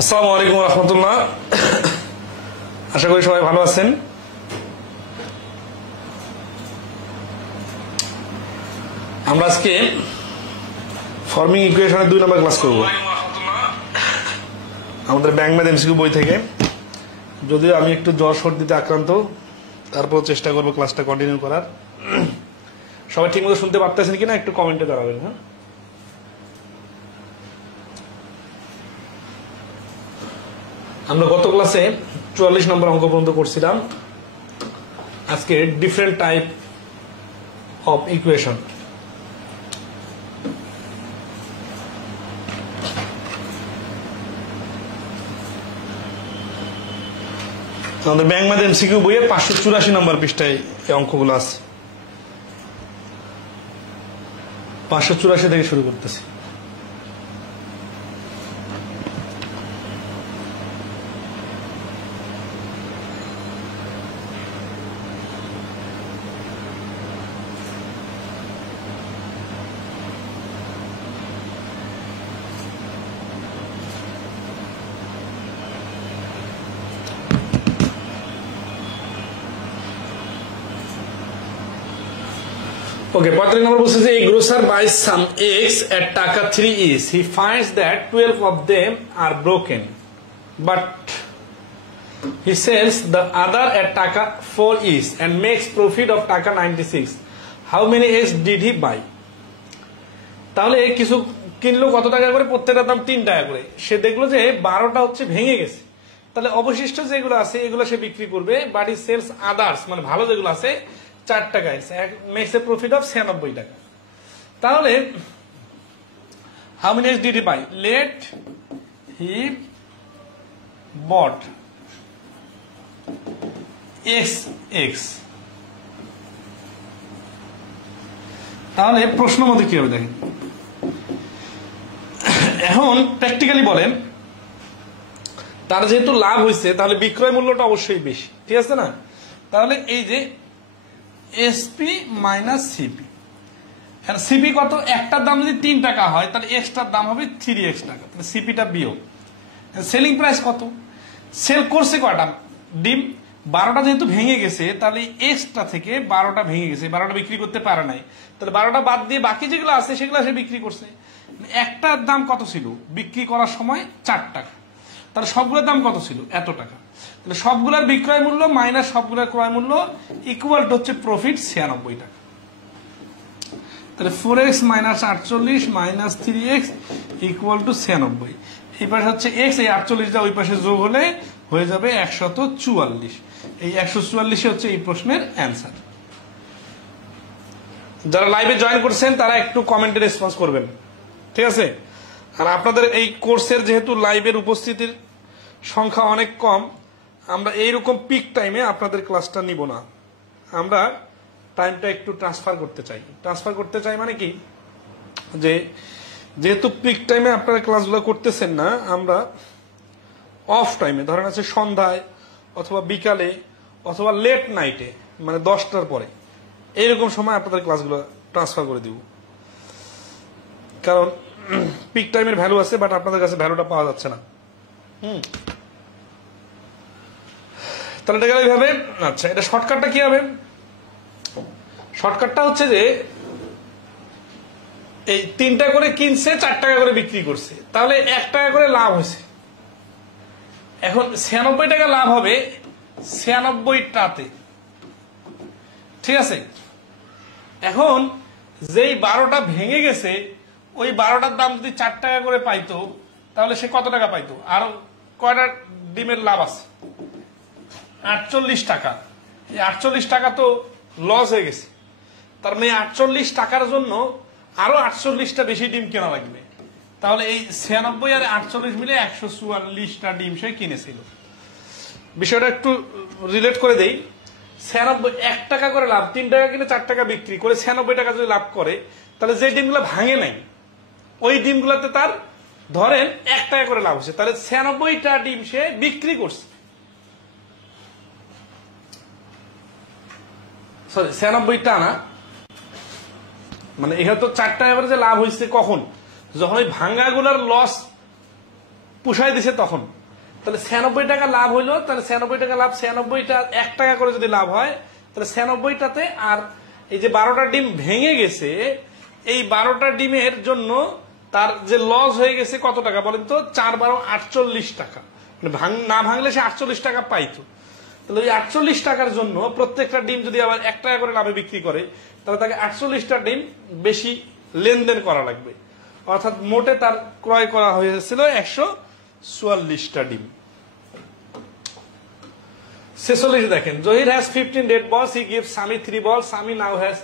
আসসালামু আলাইকুম রহমতুল্লাহ। আশা করি সবাই ভালো আছেন। আমরা আজকে ফর্মিং ইকুয়েশনের 2 নম্বর ক্লাস করব আমাদের ব্যাংক ম্যাথ এমসিকিউ বই থেকে। যদিও আমি একটু জ্বর সর্দিতে আক্রান্ত, তারপর চেষ্টা করবো ক্লাসটা কন্টিনিউ করার। সবাই ঠিক মতো শুনতে পারতেছেন কিনা একটু কমেন্টে জানাবেন। হ্যাঁ, আমরা গত ক্লাসে 44 নম্বর অঙ্ক পর্যন্ত করছিলাম। আজকে ডিফারেন্ট টাইপ অফ ইকুয়েশন। আমাদের ব্যাংক ম্যাথ এমসিকিউ বইয়ে 584 নম্বর পৃষ্ঠায় এই অঙ্কগুলো আছে। 584 থেকে শুরু করতেছি। Okay, 35 number বলছে যে a grocer buys some eggs at টাকা 3 is. He finds that 12 of them are broken, but he sells the other at টাকা 4 is and makes profit of টাকা 96. How many eggs did he buy? তাহলে কিছু কিনলো কত টাকা করে? প্রত্যেকটার দাম 3 টাকা করে। সে দেখলো যে 12টা হচ্ছে ভেঙে গেছে, তাহলে অবশিষ্ট যেগুলো আছে এগুলো সে বিক্রি করবে। বাট হি সেলস আদার্স, মানে ভালো যেগুলো আছে 4 টাকায়, মেক্স এ প্রফিট অফ 96 টাকা। তাহলে how many X did he buy? Let he bought X X. তাহলে প্রশ্ন মতে কি হবে দেখেন। এখন প্র্যাকটিক্যালি বলেন, তার যেহেতু লাভ হয়েছে তাহলে বিক্রয় মূল্যটা অবশ্যই বেশি, ঠিক আছে না? তাহলে এই যে এসপি মাইনাস সিপি, সিপি কত? একটার দাম যদি 3 টাকা হয় তাহলে এক্সটার দাম হবে 3x টাকা, তাহলে সিপিটা বিয়োগ। সেলিং প্রাইস কত? সেল করছে কয়টা ডিম? 12টা যেহেতু ভেঙে গেছে তাহলে এক্সটা থেকে 12টা ভেঙে গেছে, 12টা বিক্রি করতে পারে নাই, তাহলে 12টা বাদ দিয়ে বাকি যেগুলো আছে সেগুলো সে বিক্রি করছে। একটার দাম কত ছিল বিক্রি করার সময়? 4 টাকা, তাহলে সবগুলোর দাম কত ছিল? এত টাকা। তাহলে সবগুলোর বিক্রয় মূল্য মাইনাস সবগুলোর ক্রয় মূল্য ইকুয়াল টু হচ্ছে প্রফিট 96 টাকা। তাহলে 4x minus 48 minus 3x equal to 96। এই পাশে হচ্ছে এক্স, এই 48টা ওই পাশে যোগ হলে হয়ে যাবে 144। এই 144 হচ্ছে এই প্রশ্নের অ্যান্সার। যারা লাইভে জয়েন করছেন তারা একটু কমেন্টে রেসপন্স করবেন, ঠিক আছে? আর আপনাদের এই কোর্সের যেহেতু লাইভের উপস্থিতির সংখ্যা অনেক কম, আমরা এইরকম পিক টাইমে আপনাদের ক্লাসটা নিব না। আমরা টাইমটা একটু ট্রান্সফার করতে চাই। ট্রান্সফার করতে চাই মানে কি, যে যেহেতু পিক টাইমে আপনারা ক্লাসগুলো করতেছেন না, আমরা অফ টাইমে, ধরেন আছে সন্ধ্যায় অথবা বিকালে অথবা লেট নাইটে, মানে 10টার পরে, এইরকম সময় আপনাদের ক্লাসগুলো ট্রান্সফার করে দিব। কারণ পিক টাইমের ভ্যালু আছে, বাট আপনাদের কাছে ভ্যালুটা পাওয়া যাচ্ছে না। তাহলে এটা গেল এইভাবে। আচ্ছা, এটা শর্টকাটটা কি হবে? শর্টকাটটা হচ্ছে যে এই 3টা করে কিনছে, 4 টাকা করে বিক্রি করছে, তাহলে 1 টাকা করে লাভ হয়েছে। এখন 96 টাকা লাভ হবে 96টাতে, ঠিক আছে? এখন যেই 12টা ভেঙে গেছে ওই 12টার দাম যদি 4 টাকা করে পাইতো তাহলে সে কত টাকা পাইতো? আর কয়টা ডিমের লাভ আছে? 48 টাকা। এই 48 টাকা তো লস হয়ে গেছে। তার মানে 48 টাকার জন্য আরো 48টা বেশি ডিম কেনা লাগবে। তাহলে এই 96 আর 48 মিলে 144টা ডিম সে কিনেছিল। বিষয়টা একটু রিলেট করে দেই। 96 1 টাকা করে লাভ, 3 টাকা কিনে 4 টাকা বিক্রি করে 96 টাকা যদি লাভ করে, তাহলে যে ডিমগুলো ভাঙে নাই ওই ডিমগুলোতে তার ধরেন 1 টাকা করে লাভ হচ্ছে, তাহলে 96টা ডিম সে বিক্রি করছে। সরি 96টা না, মানে এখানে তো 4টা এভারেজে লাভ হয়েছে কখন, যখন ওই ভাঙ্গাগুলার লস পুষাই দিছে তখন। তাহলে 96 টাকা লাভ হইলো, তাহলে 96 টাকা লাভ, 96টা 1 টাকা করে যদি লাভ হয় তাহলে 96টাতে আর এই যে 12টা ডিম ভেঙে গেছে, এই 12টা ডিমের জন্য তার যে লস হয়ে গেছে কত টাকা বলেন তো, 4×12 48 টাকা। মানে না ভাঙলে সে 48 টাকা পাইতো। তাহলে ওই 48 টাকার জন্য প্রত্যেকটা ডিম যদি আবার 1 টাকা করে লাভে বিক্রি করে, তাহলে তাকে 48টা ডিম বেশি লেনদেন করা লাগবে। অর্থাৎ মোটে তার ক্রয় করা হয়েছিল 144টা ডিম। 46 দেখেন, Zahir has 15 dead balls, he gives Sami 3 balls, Sami now has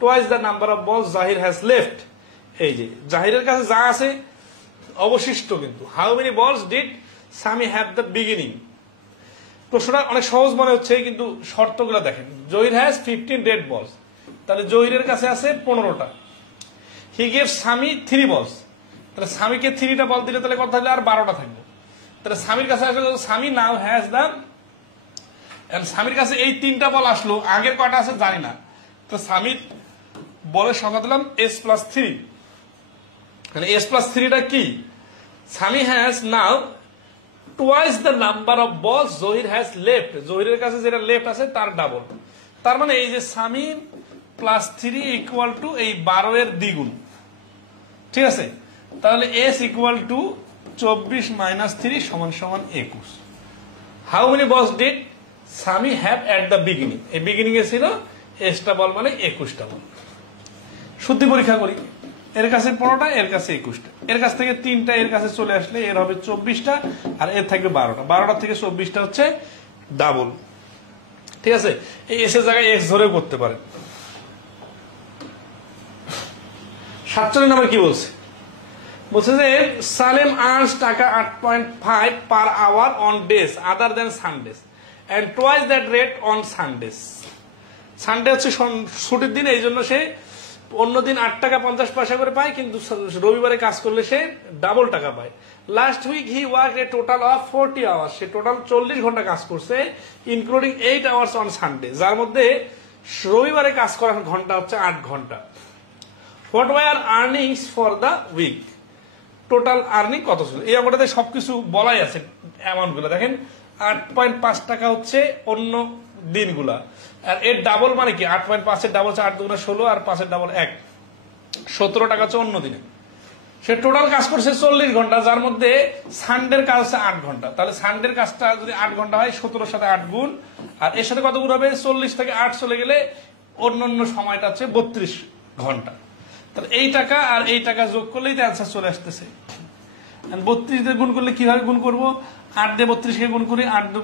twice the number of balls Zahir has left. এই যে জাহিরের কাছে যা আছে অবশিষ্ট, কিন্তু how many balls did Sami have the beginning. প্রশ্নটা অনেক সহজ মনে হচ্ছে, কিন্তু শর্তগুলো দেখেন। জহির হ্যাজ 15 dead balls, তাহলে জহিরের কাছে আছে 15টা। হি গিভস সামি 3 balls, তাহলে সামিকে 3টা বল দিলে তাহলে কত থাকলে আর 12টা থাকবে। তাহলে সামির কাছে আসলে সামি নাও হ্যাজ দ্য, স্বামীর কাছে এই 3টা বল আসলো, আগের কয়টা আছে জানি না। তো স্বামীর বলের সংখ্যা দিলাম S+3। মানে S+3টা কি, স্বামী has now twice the number of বলস জহির হ্যাজ লেফট, জহিরের কাছে যেটা লেফট আছে তার ডাবল। তার মানে এই যে স্বামী +3 ইকুয়াল টু এই 12 এর দ্বিগুণ, ঠিক আছে। তাহলে S equal to 24 - 3 = 21। How many balls did Sami have at the beginning, এই বিগিনিং এ ছিল এসটা বল মানে 21টা বল। শুদ্ধি পরীক্ষা করি, এর কাছে 15টা, এর কাছে 21টা, এর কাছ থেকে 3টা এর কাছে চলে আসলে এর হবে 24টা, আর এর থাকবে 12টা। 12টা থেকে 24টা হচ্ছে ডাবল, ঠিক আছে। এই এস এর জায়গায় এক্স ধরেও করতে পারে। 47 নম্বর কি বলছে, বলছে যে সালেম আর্নস টাকা 8.5 per hour on days other than Sundays and twice that rate on Sundays. Sunday হচ্ছে ছুটির দিন, এই জন্য সে অন্য দিন 8 টাকা 50 পয়সা করে পায়, কিন্তু রবিবারে কাজ করলে সে ডাবল টাকা পায়। Last week he work a total of 40 hours, সে টোটাল 40 ঘন্টা কাজ করছে, ইনক্লুডিং 8 আওয়ার্স অন সানডে, যার মধ্যে রবিবারে কাজ করার ঘন্টা হচ্ছে 8 ঘন্টা। What were earnings for the week, total earning কত ছিল, এই অঙ্কটাতে সবকিছু বলাই আছে। অ্যামাউন্ট গুলো দেখেন, 8.5 টাকা হচ্ছে অন্য দিনগুলা, আর এর ডাবল মানে কি, 8.5 এর ডাবল হচ্ছে 8 × 2 = 16, আর 5 এর ডাবল 1, 17 টাকা হচ্ছে অন্য দিনে। সে টোটাল কাজ করছে 40 ঘন্টা, যার মধ্যে সানডের কাজ হচ্ছে 8 ঘন্টা। তাহলে সানডের কাজটা যদি 8 ঘন্টা হয়, 17 সাথে 8 গুণ, আর এর সাথে কত গুণ হবে, 40 থেকে 8 চলে গেলে অন্য সময়টা হচ্ছে 32 ঘন্টা। তাহলে এই টাকা আর এই টাকা যোগ করলেই তো অ্যান্সার চলে আসতেছে। 32 দিয়ে গুণ করলে কিভাবে গুণ করবো, 8 দিয়ে 32 কে গুণ করি, 8 ×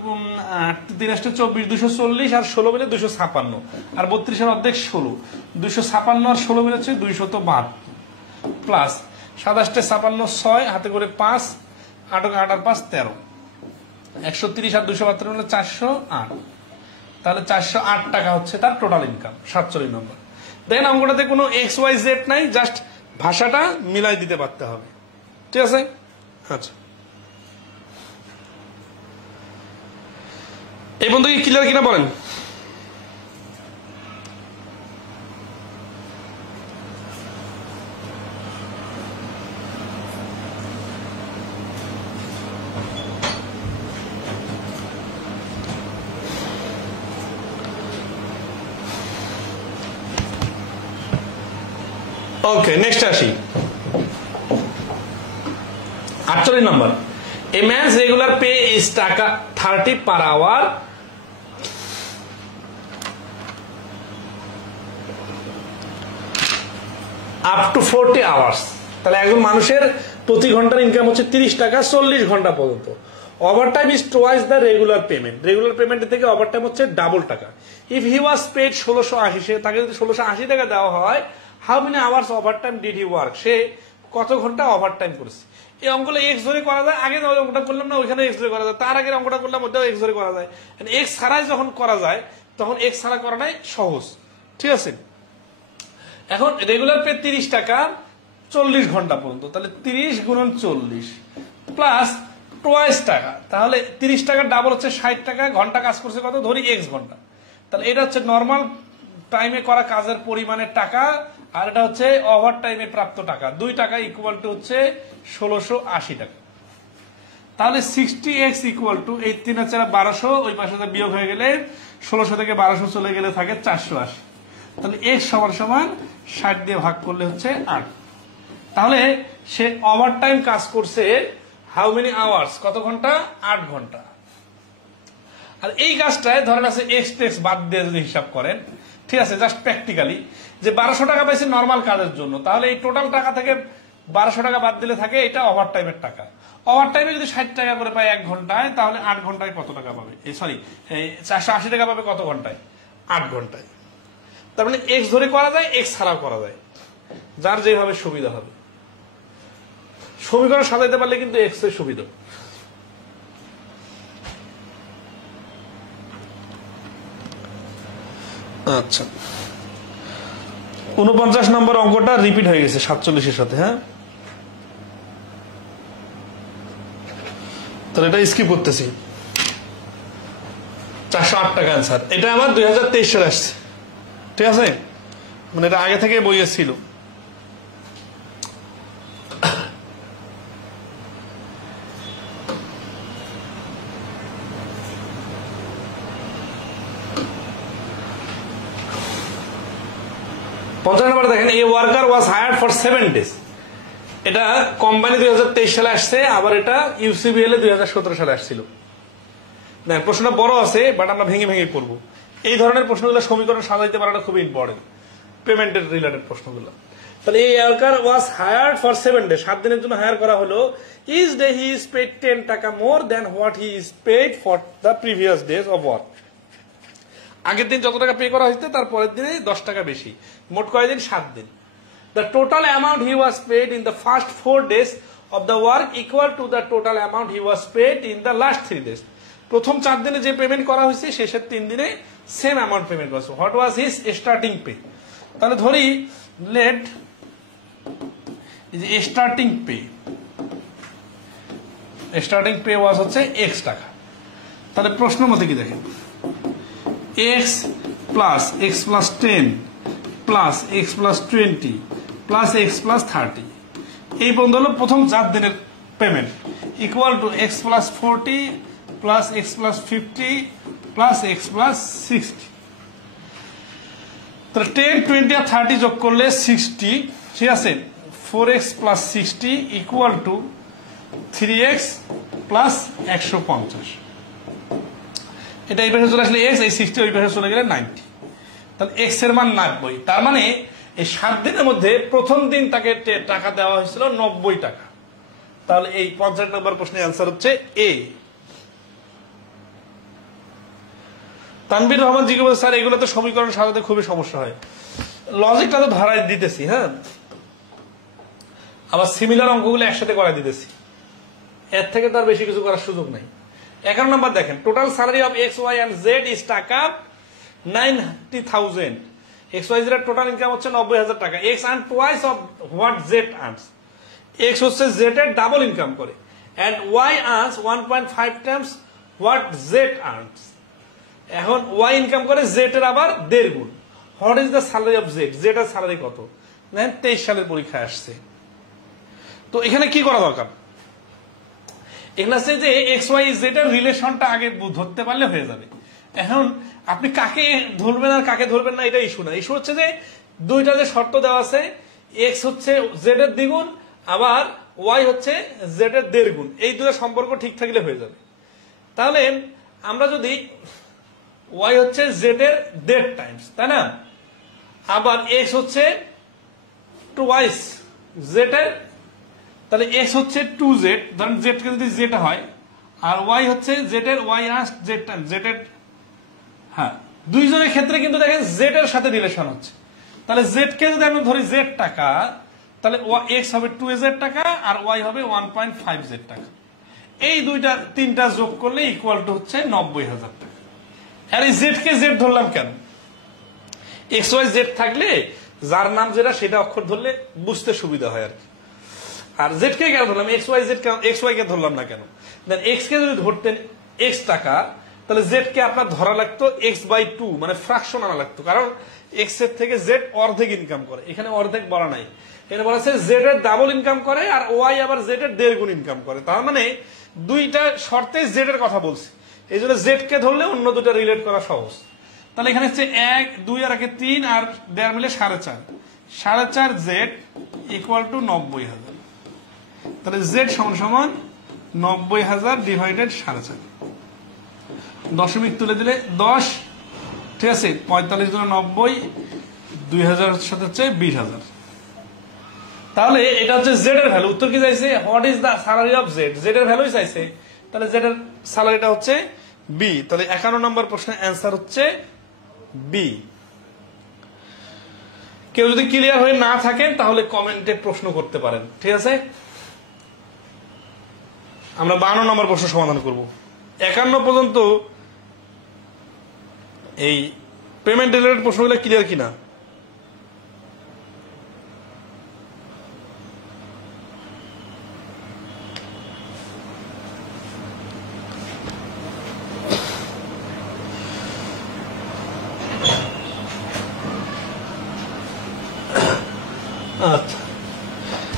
3 = 24, 240, আর 16 মিলে 256, আর 32 এর অর্ধেক 16, 256 আর 16 মিলে হচ্ছে 272, প্লাস 27 × 56 6, হাতে করে 5, 8 × 8 আর 5 13, 130 আর 272 মিলে 408। তাহলে 408 টাকা হচ্ছে তার টোটাল ইনকাম। 47 নম্বর। দেখেন অঙ্কটাতে কোনো XYZ নাই, জাস্ট ভাষাটা মিলাই দিতে পারতে হবে, ঠিক আছে। আচ্ছা, এই বন্ধু কি ক্লিয়ার কিনা বলেন। ওকে, নেক্সট আসি 48 number. A man's regular pay is টাকা 30 per hour up to 40 hours. তাহলে একজন মানুষের প্রতি ঘন্টার ইনকাম হচ্ছে 30 টাকা 40 ঘন্টা পর্যন্ত। Overtime is twice the regular payment, regular পেমেন্টের থেকে ওভারটাইম হচ্ছে ডাবল টাকা। ইফ হি ওয়াজ পেড 1680, সে তাকে যদি 1680 টাকা দেওয়া হয়, how many hours overtime did he work, সে কত ঘন্টা ওভারটাইম করেছে। এই অঙ্কগুলো এক্স ধরে করা যায়, আগে অঙ্কটা করলাম না ওইখানে এক্স ধরে করা যায়, তার আগের অঙ্কটা করলাম ওইটাও এক্স ধরে করা যায়। এক্স ছাড়াই যখন করা যায় তখন এক্স ছাড়া করাটাই সহজ, ঠিক আছে। এখন রেগুলার পে 30 টাকা 40 ঘন্টা পর্যন্ত, তাহলে 30 × 40 প্লাস টুয়াইস টাকা, তাহলে 30 টাকার ডাবল হচ্ছে 60 টাকা। ঘন্টা কাজ করছে কত, ধরি এক্স ঘন্টা, তাহলে এটা হচ্ছে নর্মাল টাইমে করা কাজের পরিমাণের টাকা, আর এটা হচ্ছে ওভার টাইমে প্রাপ্ত টাকা, 2 টাকা ইকুয়াল টু হচ্ছে 1680 টাকা। তাহলে 60x ইকুয়াল টু এই 3 আর 4 1200, ওই পাশে বিয়োগ হয়ে গেলে 1600 থেকে 1200 চলে গেলে থাকে 480। তাহলে x সমান সমান 60 দিয়ে ভাগ করলে হচ্ছে 8। তাহলে সে ওভার টাইম কাজ করছে হাউ মেনি আওয়ার্স, কত ঘন্টা? 8 ঘন্টা। আর এই কাজটায় ধরেন আছে এক্স টেক্স বাদ দিয়ে যদি হিসাব করেন, ঠিক আছে, জাস্ট প্র্যাকটিক্যালি যে 1200 টাকা পাইছে নর্মাল কাজের জন্য, তাহলে এই টোটাল টাকা থেকে 1200 টাকা বাদ দিলে থাকে এটা ওভার টাইমের টাকা। ওভার টাইমে যদি 60 টাকা করে পায় 1 ঘন্টায়, তাহলে 8 ঘন্টায় কত টাকা পাবে? সরি, 480 টাকা পাবে কত ঘন্টায়? 8 ঘন্টায়। তার মানে এক্স ধরে করা যায়, এক্স ছাড়াও করা যায়, যার যেভাবে সুবিধা হবে। সমীকরণ সাজাইতে পারলে কিন্তু এক্স এর সুবিধা। আচ্ছা, 49 নম্বর অঙ্কটা রিপিট হয়ে গেছে 47-এর সাথে। হ্যাঁ, তাহলে এটা স্কিপ করতেছি। 408 টাকা অ্যান্সার। এটা আমার 2023 সালে আসছে, ঠিক আছে, মানে এটা আগে থেকে বইয়ে ছিল। দেখেন, এ worker was hired for 7 days। এটা কোম্পানি 2023 সালে আসছে, আবার এটা ইউসিবিএল এ 2017 সালে আসছিল। না, প্রশ্নটা বড় আছে, বাট আমরা ভেঙে ভেঙে করব। এই ধরনের প্রশ্নগুলো সমীকরণ সাজাইতে পারাটা খুবই ইম্পর্টেন্ট, পেমেন্টের রিলেটেড প্রশ্নগুলো। তাহলে এই worker was hired for 7 days, 7 দিনের জন্য হায়ার করা হলো। Each day he is paid 10 টাকা more than what he is paid for the previous days of work. আগের দিন যত টাকা পে করা হয়েছে তার পরের দিনে 10 টাকা বেশি, মোট কয়দিন? 7 দিন। The total amount he was paid in the first 4 days of the work equal to the total amount he was paid in the last 3 days. প্রথম 4 দিনে যে পেমেন্ট করা হয়েছে শেষের 3 দিনে সেম অ্যামাউন্ট পেমেন্ট করা হয়েছে। What was his starting pay? তাহলে ধরি লেট স্টার্টিং পে ওয়াজ হচ্ছে x টাকা। তাহলে প্রশ্ন মতে কি দেখেন, x plus x plus 10 plus x plus 20 plus x plus 30, এই পর্যন্ত হলো প্রথম 4 দিনের payment, equal to x plus 40 plus x plus 50 plus x plus 60। তাহলে 10, 20 আর 30 যোগ করলে 60, ঠিক আছে, 4x plus 60 equal to 3x plus 150। এটা এই পাশে চলে আসলে x, এই 60 ওই পাশে চলে গেলে 90। তাহলে x এর মান 90। তার মানে এই 7 দিনের মধ্যে প্রথম দিন তাকে টাকা দেওয়া হয়েছিল 90 টাকা। তাহলে এই 50 নম্বর প্রশ্নের অ্যান্সার হচ্ছে এ। তানভীর রহমান জিজ্ঞেস করছে, স্যার এগুলো তো সমীকরণ সাজাতে খুবই সমস্যা হয়। লজিকটা তো ধরাই দিতেছি, হ্যাঁ, আবার সিমিলার অঙ্কগুলো একসাথে করাই দিতেছি, এর থেকে তার বেশি কিছু করার সুযোগ নাই। 11 নম্বর দেখেন, total salary of X Y and Z is টাকা 90,000। X Y Z total income হচ্ছে 90,000 টাকা। X earn twice of what Z earns. X হচ্ছে জেড এর ডাবল ইনকাম করে, and Y earns 1.5 times what Z earns. এখন Y income করে Z এর আবার 1.5 গুণ। What is the salary of Z? Z এর স্যালারি কত? 23 সালের পরীক্ষায় আসছে। তো এখানে কি করা দরকার? এখানে আছে যে এক্স ওয়াই জেড এর রিলেশনটা আগে ধরতে পারলে হয়ে যাবে। এখন আপনি কাকে ধরবেন আর কাকে ধরবেন না এটা ইস্যু না, ইস্যু হচ্ছে যে দুইটা যে শর্ত দেওয়া আছে, এক্স হচ্ছে জেড এর দ্বিগুণ, আবার ওয়াই হচ্ছে জেড এর 1.5 গুণ, এই দুটো সম্পর্ক ঠিক থাকলে হয়ে যাবে। তাহলে আমরা যদি ওয়াই হচ্ছে জেড এর 1.5 টাইমস, তাই না, আবার এক্স হচ্ছে টুয়াইস জেড এর, তাহলে এক্স হচ্ছে 2z, ধরেন জেড কে যদি জেড হয়, আর ওয়াই হচ্ছে জেড এর ওয়াই আর জেড টাইম জেড এর, হ্যাঁ, দুইজনের ক্ষেত্রে কিন্তু দেখেন জেড এর সাথে রিলেশন হচ্ছে। তাহলে জেড কে যদি আমি ধরি জেড টাকা, তাহলে এক্স হবে 2z টাকা আর ওয়াই হবে 1.5z টাকা। এই তিনটা যোগ করলে ইকুয়াল টু হচ্ছে 90,000 টাকা। আর এই জেড কে জেড ধরলাম কেন? এক্স ওয়াই জেড থাকলে যার নাম যেটা সেটা অক্ষর ধরলে বুঝতে সুবিধা হয় আর কি। আর জেড কে কেন ধরলাম? X Y Z X Y কে ধরলাম না কেন? দেন এক্স কে যদি ধরতেন এক্স টাকা, তাহলে জেড কে আপনার ধরা লাগতো x/2, মানে ফ্রাকশন আনা লাগতো, কারণ এক্স এর থেকে জেড অর্ধেক ইনকাম করে, এখানে অর্ধেক বলা নাই, এখানে বলা আছে জেড এর ডাবল ইনকাম করে আর ওয়াই আবার জেড এর 1.5 গুণ ইনকাম করে। তার মানে দুইটা শর্তে জেড এর কথা বলছি, এই জন্য জেড কে ধরলে অন্য দুটো রিলেট করা সহজ। তাহলে এখানে হচ্ছে 1 2 আর 3 আর 1.5 মিলে 4.5, 4.5 জেড ইকুয়াল টু 90,000। তাহলে জেড সমান সমান 90,000 ডিভাইডেড 4.5, দশমিক তুলে দিলে 10, ঠিক আছে, 45 গুণ 90, 2000 সাথে হচ্ছে 20,000। তাহলে এটা হচ্ছে জেড এর ভ্যালু। উত্তর কি চাইছে? What is the salary of Z, Z এর ভ্যালুই চাইছে। তাহলে জেড এর স্যালারিটা হচ্ছে বি। তাহলে 51 নম্বর প্রশ্নের অ্যান্সার হচ্ছে বি। কেউ যদি ক্লিয়ার হয়ে না থাকেন তাহলে কমেন্টে প্রশ্ন করতে পারেন, ঠিক আছে। আমরা 52 নম্বর প্রশ্ন সমাধান করব। 51 পর্যন্ত এই পেমেন্ট রিলেটেড প্রশ্নগুলো ক্লিয়ার কিনা? আচ্ছা,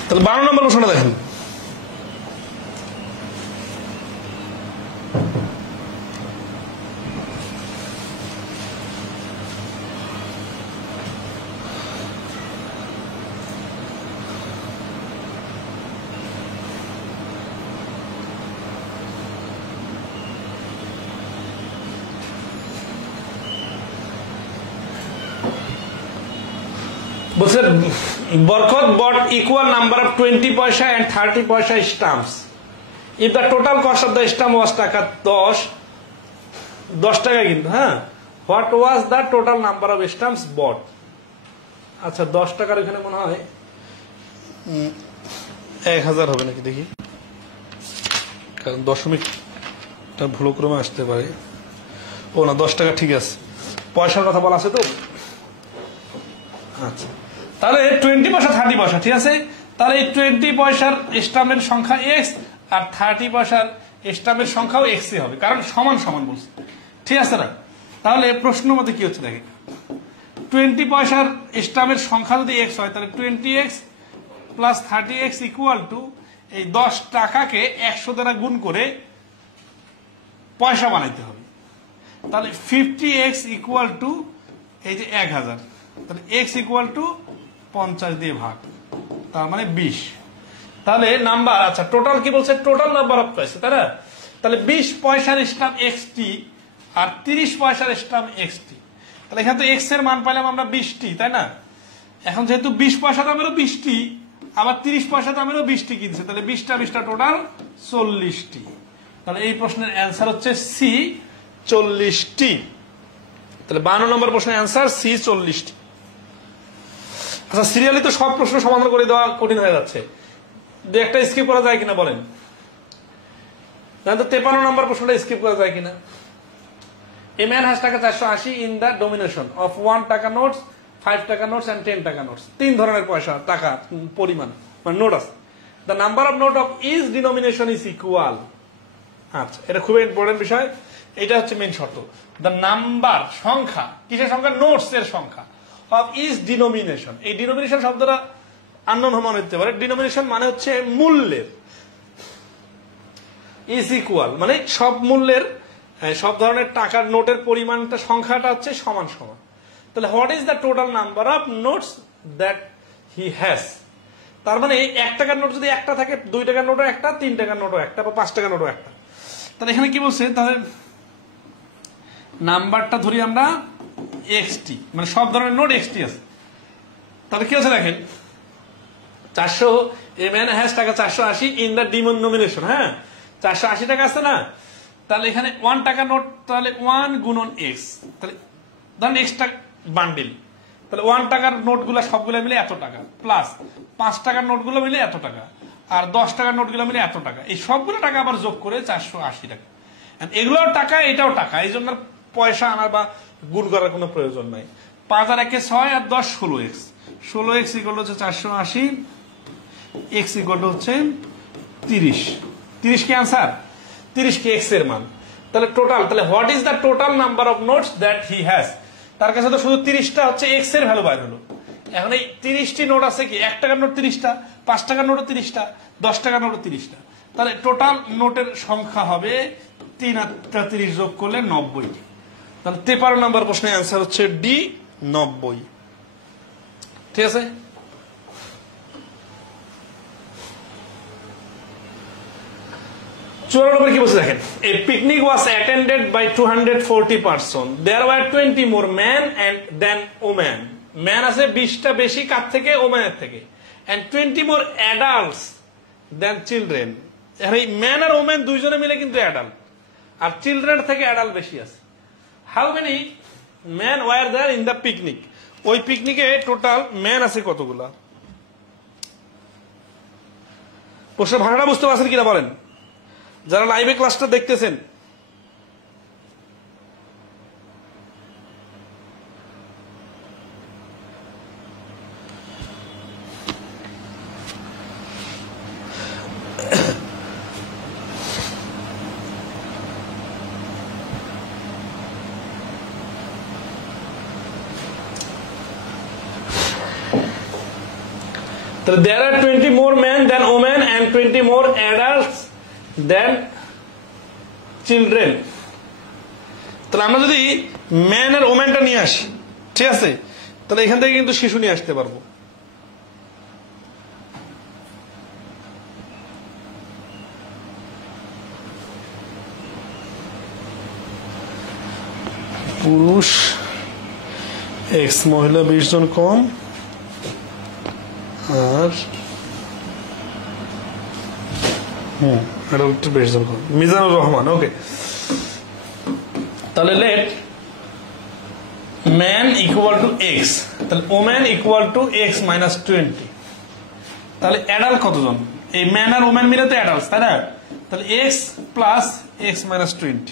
তাহলে 12 নম্বর প্রশ্নটা দেখেন। বলছে বরকত bought equal number of 20 পয়সা and 30 পয়সা stamps. If the total cost of the stamp was টাকা 10 টাকা কিন্তু, হ্যাঁ, what was the total number of stamps bought? আচ্ছা, 10 টাকার এখানে মনে হয় 1000 হবে নাকি দেখি, কারণ দশমিকটা ভুলক্রমে আসতে পারে। ও না, 10 টাকা ঠিক আছে, পয়সার কথা বলা আছে তো। আচ্ছা, তাহলে 20 পয়সা 30 পয়সা, ঠিক আছে। তাহলে এই 20 পয়সার স্টাম্পের সংখ্যা এক্স আর 30 পয়সার স্টাম্পের সংখ্যাও এক্স হবে, কারণ সমান সমান বলছে, ঠিক আছে না। তাহলে প্রশ্ন মতে কি হচ্ছে দেখেন, 20 পয়সার স্টাম্পের সংখ্যা যদি এক্স হয় তাহলে 20x plus 30x equal to এই 10 টাকাকে 100 দ্বারা গুণ করে পয়সা বানাইতে হবে। তাহলে 50x ইকুয়াল টু এই যে 1000, তাহলে x ইকুয়াল টু 50 দিয়ে ভাগ, তার মানে 20। তাহলে নাম্বার, আচ্ছা টোটাল কি বলছে? টোটাল নাম্বার অফ পয়সা, তাই না। তাহলে 20 পয়সার স্টাম্প এক্সটি আর 30 পয়সার স্টাম্প এক্সটি। তাহলে এখানে তো এক্স এর মান পাইলাম আমরা 20টি, তাই না। এখন যেহেতু 20 পয়সা দামেরও 20টি, আবার 30 পয়সা দামেরও 20টি কিনছে, তাহলে 20টা টোটাল 40টি। তাহলে এই প্রশ্নের অ্যান্সার হচ্ছে সি 40টি। তাহলে 52 নম্বর প্রশ্নের অ্যান্সার সি 40টি। আচ্ছা, সিরিয়ালি তো সব প্রশ্ন সমাধান করে দেওয়া কঠিন হয়ে যাচ্ছে, দু একটা স্কিপ করা যায় কিনা বলেন? জানেন তো 53 নম্বর প্রশ্নটা স্কিপ করা যায় কিনা? A man has টাকা 480 in the denomination of 1 টাকা নোটস, 5 টাকা নোটস and 10 টাকা নোটস। 3 ধরনের পয়সা, টাকা পরিমাণ মানে নোট আছে। The number of note of each denomination is equal. আচ্ছা, এটা খুবই ইম্পর্টেন্ট বিষয়, এটা হচ্ছে মেইন শর্ত। The number সংখ্যা, কিসের সংখ্যা? নোটস এর সংখ্যা। of each denomination, এই ডিনোমিনেশন শব্দটা আননোন মনে হতে পারে। ডিনোমিনেশন মানে হচ্ছে মূল্যের, is equal মানে সব মূল্যের, সব ধরনের টাকার নোটের পরিমাণটা সংখ্যাটা হচ্ছে সমান সমান। তাহলে what is the total number of notes that he has, তার মানে 1 টাকার নোট যদি একটা থাকে, 2 টাকার নোটও একটা, 3 টাকার নোটও একটা, বা 5 টাকার নোটও একটা। তাহলে এখানে কি বলছে? তাহলে নাম্বারটা ধরি আমরা এক্সটি, মানে সব ধরনের নোট এক্সটি আছে। তাহলে কি আছে দেখেন, 400, এ ম্যান হ্যাজ টাকা 480 ইন দ্য ডিনোমিনেশন, হ্যাঁ 480 টাকা আছে না। তাহলে এখানে 1 টাকা নোট, তাহলে 1 গুণন এক্স, তাহলে ধরেন এক্সট্রা বান্ডিল, তাহলে 1 টাকার নোটগুলো সবগুলো মিলে এত টাকা, প্লাস 5 টাকার নোটগুলো মিলে এত টাকা, আর 10 টাকার নোটগুলো মিলে এত টাকা। এই সবগুলো টাকা আবার যোগ করে 480 টাকা। এগুলোও টাকা, এটাও টাকা, এই জন্য পয়সা আনার বা গুণ করার কোনো প্রয়োজন নাই। 5 আর 1 6 আর 10 16x, 16x ইকুয়াল হচ্ছে 480, x ইকুয়াল হচ্ছে 30। 30 কি আনসার? 30 কি এক্স এর মান। তাহলে টোটাল, তাহলে what is the total number of notes that he has, তার কাছে তো শুধু 30টা হচ্ছে এক্স এর ভ্যালু বাইর হলো। এখন এই 30টি নোট আছে কি, 1 টাকার নোট 30টা, 5 টাকার নোটও 30টা, 10 টাকার নোটও 30টা, তাহলে টোটাল নোটের সংখ্যা হবে 3 আর 30 যোগ করলে 90। তাহলে 53 নম্বর প্রশ্নের অ্যান্সার হচ্ছে ডি 90। ঠিক আছে। চুয়ান্ন কি বলছে দেখেন, a picnic was attended by 240 person, there were 20 more man and than woman. Man আছে 20টা বেশি কার থেকে, ওম্যানের থেকে, and 20 more adults than children. এই ম্যান আর ওম্যান দুইজনে মিলে কিন্তু অ্যাডাল্ট, আর চিলড্রেন থেকে অ্যাডাল্ট বেশি আছে। How many man were there in the picnic? ওই পিকনিকে টোটাল ম্যান আছে কতগুলা? প্রশ্নের ভাষাটা বুঝতে পারছেন কিনা বলেন, যারা লাইভে ক্লাসটা দেখতেছেন? There are 20 more men than women and 20 more adults than children. তাহলে আমরা যদি ম্যান আর ওম্যানটা নিয়ে আসি, ঠিক আছে, তাহলে এখান থেকে কিন্তু শিশু নিয়ে আসতে পারবো। পুরুষ এক্স, মহিলা 20 জন কম, আর মিজানুর রহমান। ওকে, তাহলে let man equal to X, তাহলে woman equal to X minus 20। তাহলে অ্যাডাল্ট কতজন? এই ম্যান আর ওম্যান মিলে তো অ্যাডাল্ট, তাই না? তাহলে এক্স প্লাস এক্স মাইনাস 20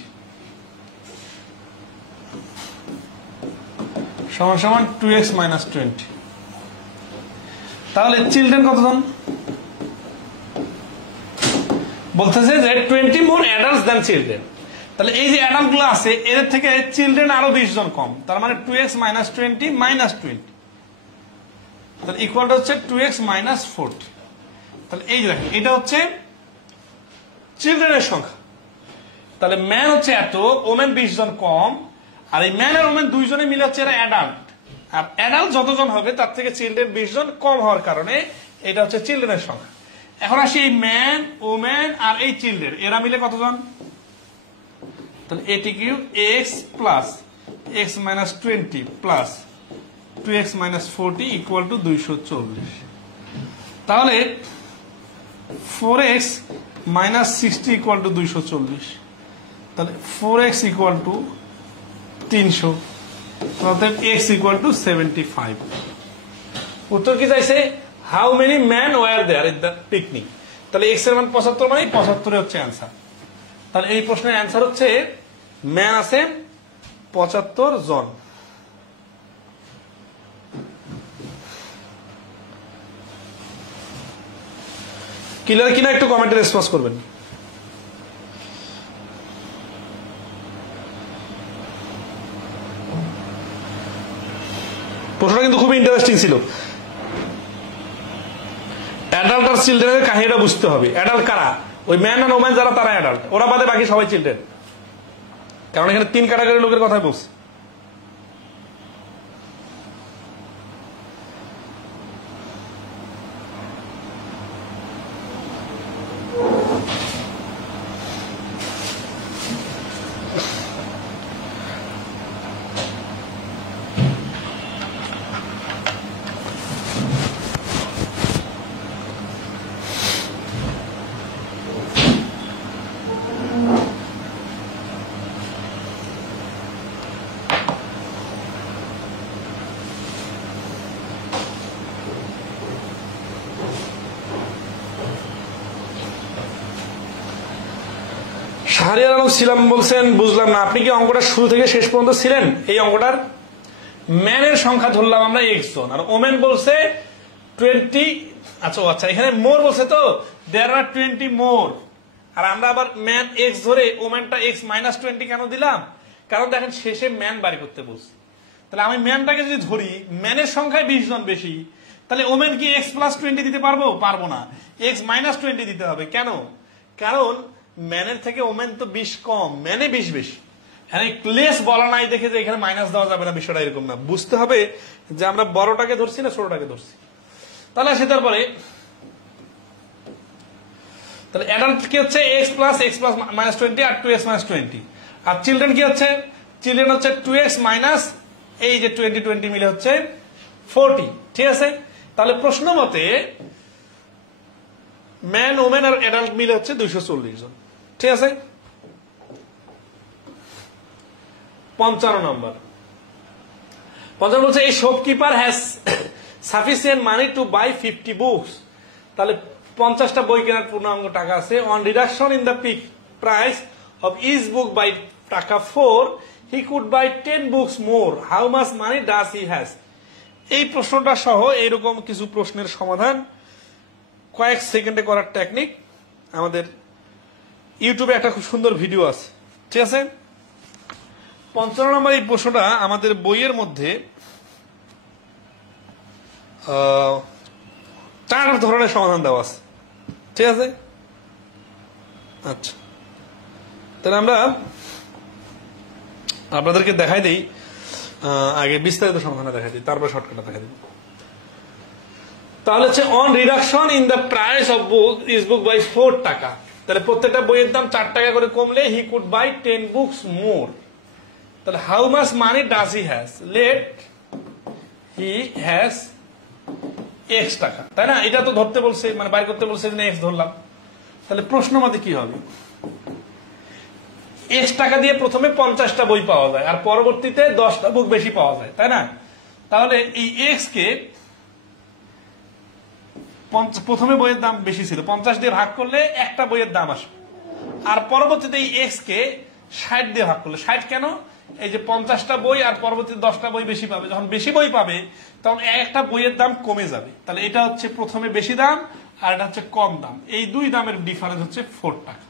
সমান সমান 2x মাইনাস 20। তাহলে চিলড্রেন কতজন? বলতেছে যে 20 মোর অ্যাডাল্টস দ্যান চিলড্রেন। তাহলে এই যে অ্যাডাল্ট গুলো আছে এদের থেকে চিলড্রেন আরো 20 জন কম, তার মানে 2x মাইনাস 20 মাইনাস 20, তাহলে ইকুয়ালটা হচ্ছে 2x মাইনাস 40। তাহলে এই যে দেখেন, এটা হচ্ছে চিলড্রেনের সংখ্যা। তাহলে ম্যান হচ্ছে এত, ওমেন 20 জন কম, আর এই ম্যান আর ওমেন দুইজনে মিলে হচ্ছে এরা অ্যাডাল্ট। আর অ্যাডাল্ট যতজন হবে তার থেকে চিলড্রেন 20 জন কম হওয়ার কারণে এটা হচ্ছে চিলড্রেনের সংখ্যা। এখন আসি এই ম্যান, ওম্যান আর এই চিলড্রেন, এরা মিলে কতজন? তাহলে এটি কি x plus x minus 20 plus 2x minus 40 equal to 240। তাহলে 4x মাইনাস 60 ইকুয়াল টু 240, তাহলে 4x ইকুয়াল টু 300, অর্থাৎ x ইকুয়াল টু 75। উত্তর কি চাইছে? How many man were there in the picnic. তাহলে x এর মান 75 মানে 75 হচ্ছে অ্যান্সার। তাহলে এই প্রশ্নের অ্যান্সার হচ্ছে ম্যান আছে 75 জন। ক্লিয়ার কিনা একটু কমেন্টে রেসপন্স করবেন। প্রশ্নটা কিন্তু খুবই ইন্টারেস্টিং ছিল। অ্যাডাল্ট আর চিলড্রেনের কাহিনীটা বুঝতে হবে। অ্যাডাল্ট কারা? ওই ম্যান আর ওম্যান যারা, তারা অ্যাডাল্ট, ওরা বাদে বাকি সবাই চিলড্রেন, কারণ এখানে 3 ক্যাটাগরির লোকের কথা বলছে। শাহরিয়ার আলম ছিলাম বলছেন, বুঝলাম না, আপনি কি অঙ্কটা শুরু থেকে শেষ পর্যন্ত ছিলেন? এই অঙ্কটার ম্যানের সংখ্যা ধরলাম আমরা x জন, আর ওমেন বলছে 20। আচ্ছা এখানে মোর বলছে, তো দেয়ার আর 20 মোর, আর আমরা আবার ম্যান x ধরে ওমেনটা x মাইনাস 20 কেন দিলাম? কারণ দেখেন শেষে ম্যান বাড়ি করতে বলছে, তাহলে আমি ম্যানটাকে যদি ধরি, ম্যানের সংখ্যায় 20 জন বেশি, তাহলে ওমেন কি x+20 দিতে পারবো? পারবো না, x-20 দিতে হবে। কেন? কারণ ম্যানের থেকে ওমেন তো 20 কম, ম্যানে 20 বেশি। লেস বলা নাই দেখে যে এখানে মাইনাস দেওয়া যাবে না, বিষয়টা এরকম না। বুঝতে হবে যে আমরা বড়টাকে ধরছি না ছোটটাকে ধরছি। তাহলে আসে তারপরে, তাহলে অ্যাডাল্ট কি হচ্ছে x+x+-20 R 2x-20, our children কি হচ্ছে? চিলড্রেন হচ্ছে 2x মাইনাস এই যে 20 মিলে হচ্ছে 40। ঠিক আছে? তাহলে প্রশ্ন মতে ম্যান, ওমেন আর অ্যাডাল্ট মিলে হচ্ছে 240 জন। ঠিক আছে? 55 নম্বর বলছে, এই shopkeeper has sufficient money to buy 50 books. তাহলে 50টা বই কেনার পূর্ণাঙ্গ টাকা আছে। On reduction in the price of each book by টাকা 4, he could buy 10 books more, how much money does he has. এই প্রশ্নটা সহ এইরকম কিছু প্রশ্নের সমাধান কয়েক সেকেন্ডে করার টেকনিক আমাদের ইউটিউবে একটা খুব সুন্দর ভিডিও আছে। ঠিক আছে? 55 নম্বর এই প্রশ্নটা আমাদের বইয়ের মধ্যে 4 ধরনের সমাধান দেওয়া আছে। ঠিক আছে? আচ্ছা, তাহলে আমরা আপনাদেরকে দেখাই দিই, আগে বিস্তারিত সমাধান দেখাই দিই, তারপর শর্টকাট দেখাই দিই। তাহলে হচ্ছে on reduction in the price of book is book by 4 টাকা। তাহলে প্রত্যেকটা বইয়ের দাম 4 টাকা করে কমলে he could buy 10 books more. তাহলে how much money does he has? Let he has x টাকা, তাই না? এটা তো ধরতে বলছে, মানে বাইর করতে বলছে, x ধরলাম। তাহলে প্রশ্ন মতে কি হবে? x টাকা দিয়ে প্রথমে 50টা বই পাওয়া যায়, আর পরবর্তীতে 10টা বুক বেশি পাওয়া যায়, তাই না? তাহলে এই x কে প্রথমে বইয়ের দাম বেশি ছিল, 50 দিয়ে ভাগ করলে একটা বইয়ের দাম আসবে, আর পরবর্তীতে এই x কে 60 দিয়ে ভাগ করলে, 60 কেন? এই যে 50টা বই আর পরবর্তীতে 10টা বই বেশি পাবে, যখন বেশি বই পাবে তখন একটা বইয়ের দাম কমে যাবে। তাহলে এটা হচ্ছে প্রথমে বেশি দাম আর এটা হচ্ছে কম দাম, এই দুই দামের ডিফারেন্স হচ্ছে 4 টাকা।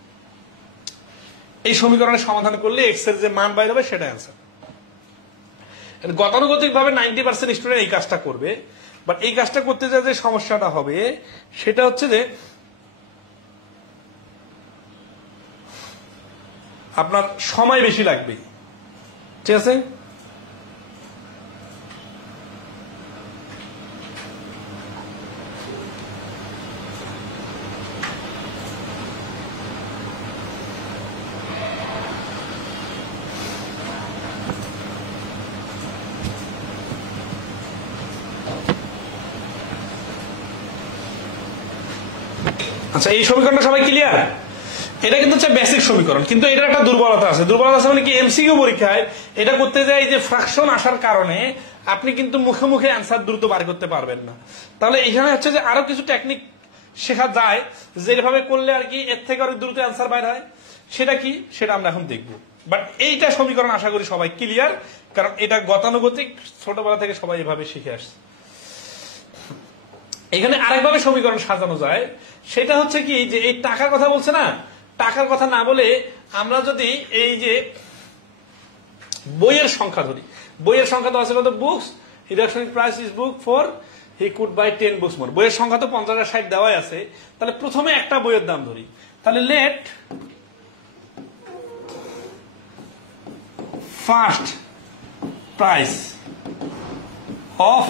এই সমীকরণের সমাধান করলে x এর যে মান বাইরে হবে সেটা অ্যান্সার। গতানুগতিক ভাবে 90% স্টুডেন্ট এই কাজটা করবে, বাট এই কাজটা করতে যে সমস্যাটা হবে সেটা হচ্ছে যে আপনার সময় বেশি লাগবে। ঠিক আছে? আচ্ছা, এই সমীকরণটা সবাই ক্লিয়ার? এটা কিন্তু হচ্ছে বেসিক সমীকরণ, কিন্তু এটার একটা দুর্বলতা আছে। দুর্বলতা আছে মানে কি? এমসিকিউ পরীক্ষায় এটা করতে যাই যে ফ্র্যাকশন আসার কারণে আপনি কিন্তু মুখে মুখে অ্যান্সার দ্রুত বার করতে পারবেন না। তাহলে এখানে হচ্ছে যে আরো কিছু টেকনিক শেখা যায় যেভাবে করলে আর কি এর থেকে আরো দ্রুত অ্যান্সার বাইর হয়। সেটা কি? সেটা আমরা এখন দেখব। বাট এইটা সমীকরণ আশা করি সবাই ক্লিয়ার, কারণ এটা গতানুগতিক ছোটবেলা থেকে সবাই এভাবে শিখে আসছে। এখানে আরেকভাবে সমীকরণ সাজানো যায়, সেটা হচ্ছে কি যে এই টাকার কথা বলছে না, টাকার কথা না বলে আমরা যদি এই যে বইয়ের সংখ্যা ধরি, বইয়ের সংখ্যা তো আছে কত? Books, reduction price is book 4, he could buy 10 books more. বইয়ের সংখ্যা তো 50 আর 60 দেওয়াই আছে। তাহলে প্রথমে একটা বইয়ের দাম ধরি, তাহলে let first price of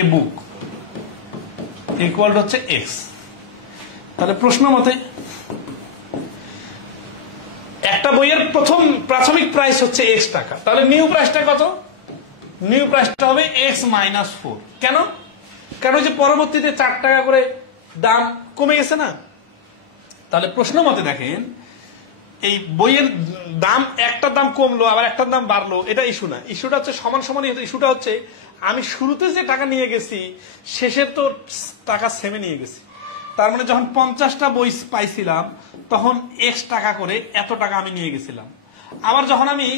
a book equal হচ্ছে x। তাহলে প্রশ্ন মতে একটা বইয়ের প্রথম প্রাথমিক প্রাইস হচ্ছে x টাকা, তাহলে নিউ প্রাইসটা কত? নিউ প্রাইসটা হবে x-4। কেন? কারণ যে পরবর্তীতে 4 টাকা করে দাম কমে গেছে না। তাহলে প্রশ্ন মতে দেখেন, এই বইয়ের দাম, একটা দাম কমলো আবার একটা দাম বাড়লো, এটা ইস্যু না। ইস্যুটা হচ্ছে সমান সমান। ইস্যুটা হচ্ছে আমি শুরুতে যে টাকা নিয়ে গেছি শেষের তো টাকা সেমে নিয়ে গেছি। তার মানে যখন 50টা বই পাইছিলাম তখন x টাকা করে এত টাকা আমি নিয়ে গেছিলাম। আবার যখন আমি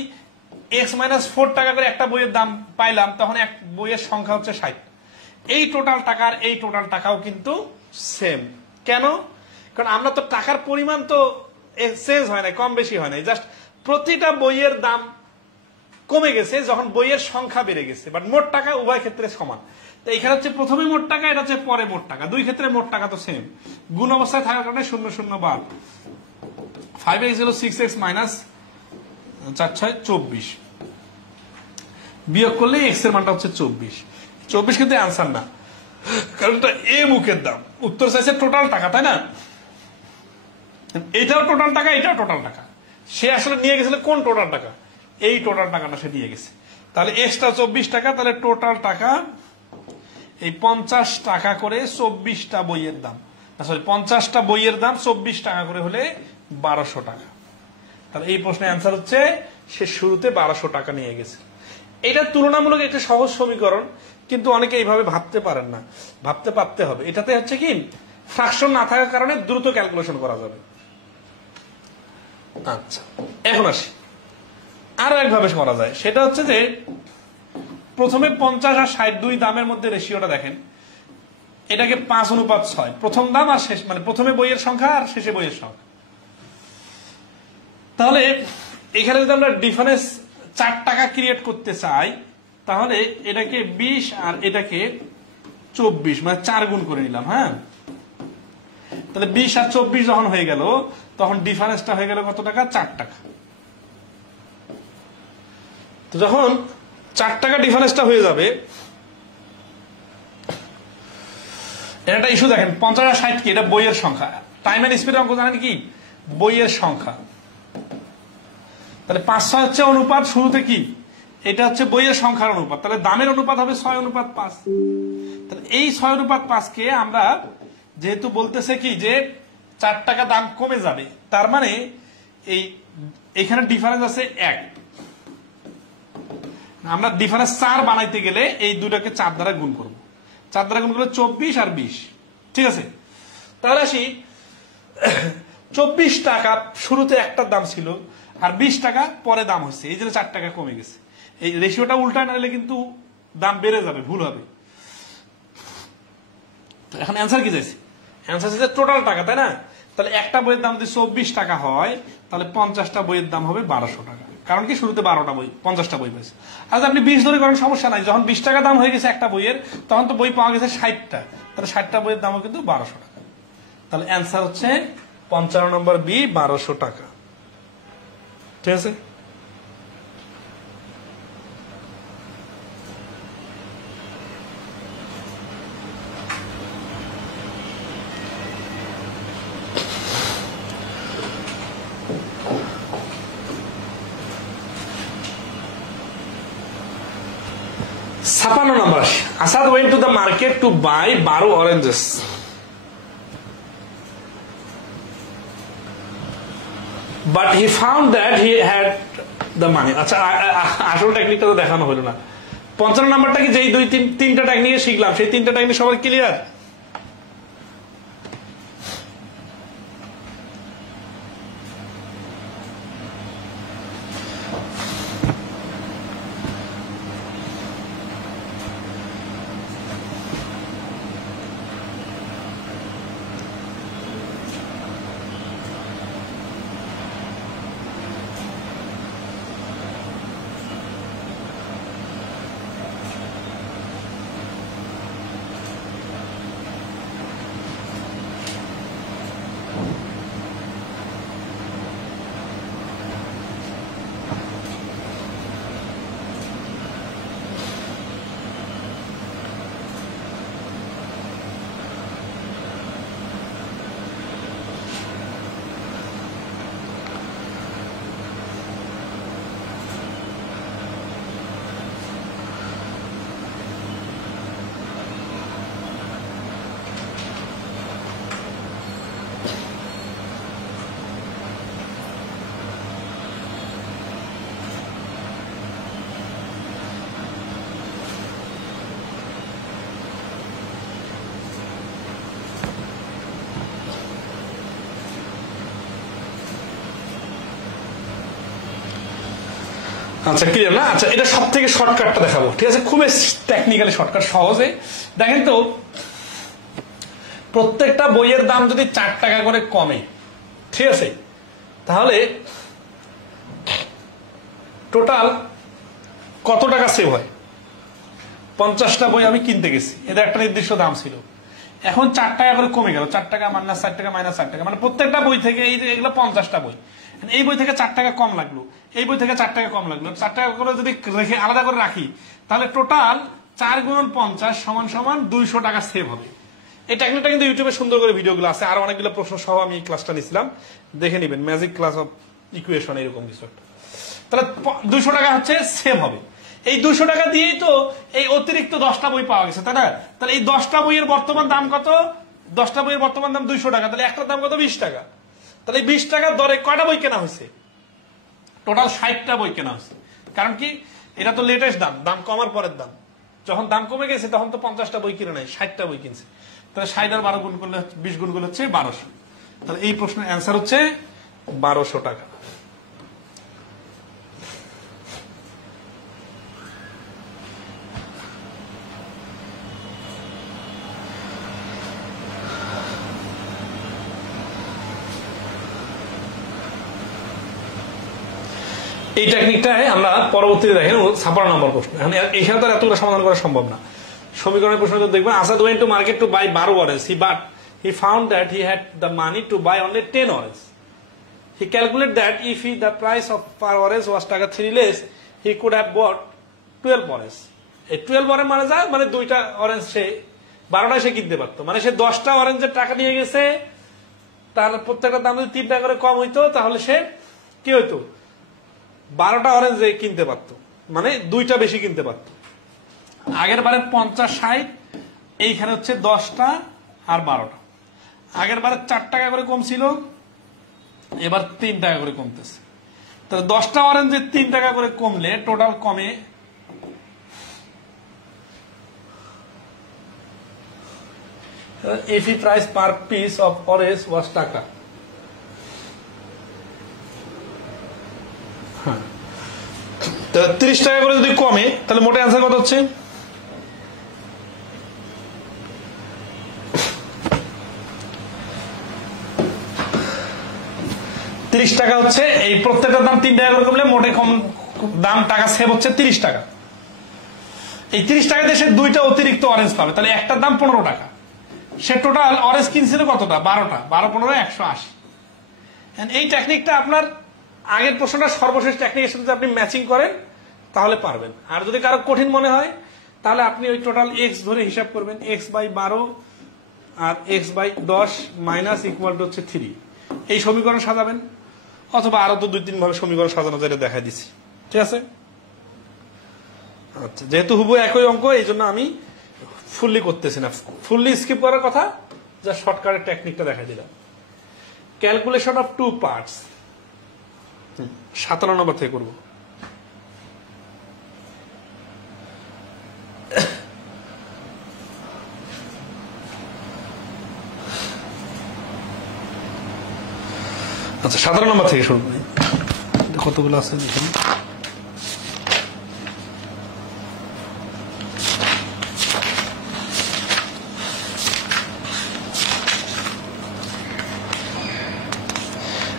x-4 টাকা করে একটা বইয়ের দাম পাইলাম তখন এক বইয়ের সংখ্যা হচ্ছে 60। এই টোটাল টাকার এই টোটাল টাকাও কিন্তু সেম। কেন? কারণ আমরা তো টাকার পরিমাণ তো চেঞ্জ হয় না, কম বেশি হয় না, জাস্ট প্রতিটা বইয়ের দাম কমে গেছে যখন বইয়ের সংখ্যা বেড়ে গেছে, বাট মোট টাকা উভয় ক্ষেত্রে সমান। তো এখানে হচ্ছে প্রথমে মোট টাকা, এটা হচ্ছে পরে মোট টাকা, দুই ক্ষেত্রে মোট টাকা তো সেম। গুণ অবস্থায় থাকার কারণে 0 0 বার 5x হলো 6x মাইনাস 4 6 24, বিয়োগ করলে x এর মানটা হচ্ছে 24 কিন্তু অ্যান্সার না, কারণ এটা এ মুখের দাম, উত্তর চাইছে টোটাল টাকা, তাই না? এটাও টোটাল টাকা, এটাও টোটাল টাকা। সে আসলে নিয়ে গেছিল কোন টোটাল টাকা? এই টোটাল টাকাটা সে নিয়ে গেছে। তাহলে এক্সট্রা 24 টাকা, তাহলে টোটাল টাকা এই 50 টাকা করে 24টা বইয়ের দাম, সরি 50টা বইয়ের দাম 24 টাকা করে হলে 1200 টাকা। তাহলে এই প্রশ্নের অ্যান্সার হচ্ছে সে শুরুতে 1200 টাকা নিয়ে গেছে। এটা তুলনামূলক একটা সহজ সমীকরণ, কিন্তু অনেকে এইভাবে ভাবতে পারেন না, ভাবতে পারতে হবে। এটাতে হচ্ছে কি ফ্র্যাকশন না থাকার কারণে দ্রুত ক্যালকুলেশন করা যাবে। আচ্ছা, এখন আসি আরো একভাবে করা যায়, সেটা হচ্ছে যে প্রথমে 50 আর 60 দুই দামের মধ্যে রেশিওটা দেখেন, এটাকে 5:6 প্রথম দাম আর শেষ, মানে প্রথমে বইয়ের সংখ্যা আর শেষে বইয়ের সংখ্যা। তাহলে এখানে যদি আমরা ডিফারেন্স 4 টাকা ক্রিয়েট করতে চাই, তাহলে এটাকে 20 আর এটাকে 24 মানে 4 গুণ করে নিলাম। হ্যাঁ, তাহলে 20 আর 24 যখন হয়ে গেল, তখন ডিফারেন্সটা হয়ে গেল কত টাকা? 4 টাকা। তো যখন 4 টাকা ডিফারেন্সটা হয়ে যাবে, এটা ইস্যু দেখেন 50 আর 60 কি? এটা বইয়ের সংখ্যা। টাইম এন্ড স্পিড অঙ্ক জানেন কি? বইয়ের সংখ্যা। তাহলে 5-6 হচ্ছে অনুপাত, শুরুতে কি এটা হচ্ছে বইয়ের সংখ্যার অনুপাত, তাহলে দামের অনুপাত হবে 6:5। তাহলে এই 6:5 কে আমরা যেহেতু বলতেছে কি যে 4 টাকা দাম কমে যাবে, তার মানে এইখানে ডিফারেন্স আছে 1, আমরা ডিফারেন্স 4 বানাইতে গেলে এই দুটাকে 4 দ্বারা গুণ করব। 4 দ্বারা গুণ করলে 24 আর 20, ঠিক আছে? তাহলে আসি 24 টাকা শুরুতে একটার দাম ছিল, আর 20 টাকা পরে দাম হচ্ছে, এই জন্য 4 টাকা কমে গেছে। এই রেশিওটা উল্টা না হলে কিন্তু দাম বেড়ে যাবে, ভুল হবে। এখন অ্যান্সার কি চাইছে? অ্যান্সার চাইছে টোটাল টাকা, তাই না? তাহলে একটা বইয়ের দাম যদি 24 টাকা হয়, তাহলে 50টা বইয়ের দাম হবে 1200 টাকা, কারণ কি শুরুতে 12টা বই, 50টা বই পেয়েছে। আর আপনি 20 ধরে করেন, সমস্যা নাই। যখন 20 টাকা দাম হয়ে গেছে একটা বইয়ের, তখন তো বই পাওয়া গেছে 60টা, তাহলে 60টা বইয়ের দামও কিন্তু 1200 টাকা। তাহলে অ্যান্সার হচ্ছে 55 নম্বর বি, 1200 টাকা। ঠিক আছে? ছাপান্ন নম্বর, Asad went to the market to buy 12 oranges. But he found that he had the money. আচ্ছা, আসল টেকনিকটা তো দেখানো হলো না। 55 নাম্বারটা কি যেই তিনটা টেকনিকে শিখলাম, সেই তিনটা টেকনিক সবার ক্লিয়ার? আচ্ছা, ক্লিয়ার না? আচ্ছা, এটা সব থেকে শর্টকাটটা দেখাবো, ঠিক আছে? খুবই টেকনিক্যালি শর্টকাট, সহজে দেখেন তো। প্রত্যেকটা বইয়ের দাম যদি 4 টাকা করে কমে, ঠিক আছে, তাহলে টোটাল কত টাকা সেভ হয়? 50টা বই আমি কিনতে গেছি, এদের একটা নির্দিষ্ট দাম ছিল, এখন 4 টাকা করে কমে গেল, 4 টাকা মাইনাস 4 টাকা মাইনাস 4 টাকা, মানে প্রত্যেকটা বই থেকে এগুলো 50টা বই, এই বই থেকে 4 টাকা কম লাগলো, এই বই থেকে 4 টাকা কম লাগলো, 4 টাকা করে যদি রেখে আলাদা করে রাখি তাহলে টোটাল 4 গুণন 50 সমান সমান 200 টাকা সেভ হবে। এই টেকনিকটা কিন্তু ইউটিউবে সুন্দর করে ভিডিওগুলো আছে, আর অনেকগুলো প্রশ্ন সহ আমি এই ক্লাসটা নিছিলাম, দেখে নিবেন, ম্যাজিক ক্লাস অফ ইকুয়েশন এরকম কিছু একটা। তাহলে 200 টাকা হচ্ছে সেভ হবে। এই 200 টাকা দিয়েই তো এই অতিরিক্ত 10টা বই পাওয়া গেছে, তাই না? তাহলে এই 10টা বইয়ের বর্তমান দাম কত? 10টা বইয়ের বর্তমান দাম 200 টাকা, তাহলে একটার দাম কত? 20 টাকা। তাহলে 20 টাকার দরে কয়টা বই কেনা হয়েছে? টোটাল 60টা বই কেনা হয়েছে। কারণ কি, এটা তো লেটেস্ট দাম, দাম কমার পরের দাম, যখন দাম কমে গেছে তখন তো 50টা বই কিনে নাই, 60টা বই কিনছে। তাহলে 60 আর 12 গুণ করলে 20 গুণ করলে হচ্ছে 1200। তাহলে এই প্রশ্নের অ্যান্সার হচ্ছে 1200 টাকা। এই টেকনিকটাই আমরা পরবর্তীতে দেখেন 56 নম্বর প্রশ্ন। এখন এই সাথে এতগুলো সমাধান করা সম্ভব না। সমীকরণের প্রশ্ন দেখবেন, Asad went to market to buy 12 oranges, but he found that he had the money to buy only 10 oranges. He calculated that if the price of per orange was টাকা 3 less, he could have bought 12 oranges. এই 12 orange মানে যা, মানে 2টা orange সে 12টা সে কিনতে পারতো, মানে সে 10টা অরেঞ্জের টাকা নিয়ে গেছে, তার প্রত্যেকটা দাম যদি 3 টাকা করে কম হইতো তাহলে সে কি হইতো, 12টা অরেঞ্জ কিনতে পারতো, মানে 2টা বেশি কিনতে পারতো। আগের বারে 50 60, এইখানে হচ্ছে 10টা আর 12টা। আগের বারে 4 টাকা করে কম ছিল, এবার 3 টাকা করে কমতেছে। তাহলে 10টা অরেঞ্জে 3 টাকা করে কমলে টোটাল কমে if price per piece of orange was টাকা। 30 টাকা করে যদি কমে তাহলে মোটে অ্যান্সার কত হচ্ছে? 30 টাকা হচ্ছে, এই প্রত্যেকটার দাম 3 টাকা করে কমলে মোটে কম দাম টাকা সেভ হচ্ছে 30 টাকা। এই 30 টাকা দিয়ে সে 2টা অতিরিক্ত অরেঞ্জ পাবে, তাহলে একটার দাম 15 টাকা। সে টোটাল অরেঞ্জ কিনছিল কতটা? 12টা, 12 15 180। এই টেকনিকটা আপনার আগের প্রশ্নটা সর্বশেষ টেকনিকের সাথে আপনি ম্যাচিং করেন তাহলে পারবেন। আর যদি কারো কঠিন মনে হয় তাহলে আপনি ওই টোটাল এক্স ধরে হিসাব করবেন, x/12 R x/10 minus equal to হচ্ছে 3, এই সমীকরণ সাজাবেন, অথবা আরো তো 2-3 ভাবে সমীকরণ সাজানো যায়, দেখা দিচ্ছি, ঠিক আছে? আচ্ছা, যেহেতু হুবহু একই অঙ্ক এই জন্য আমি ফুললি করতেছি না, ফুললি স্কিপ করার কথা, যা শর্টকাটের টেকনিকটা দেখা দিলাম। ক্যালকুলেশন অফ 2 পার্টস 57 নম্বর থেকে করবো। আচ্ছা, 17 নম্বর থেকে শুরু করি, কতগুলো আছে দেখুন।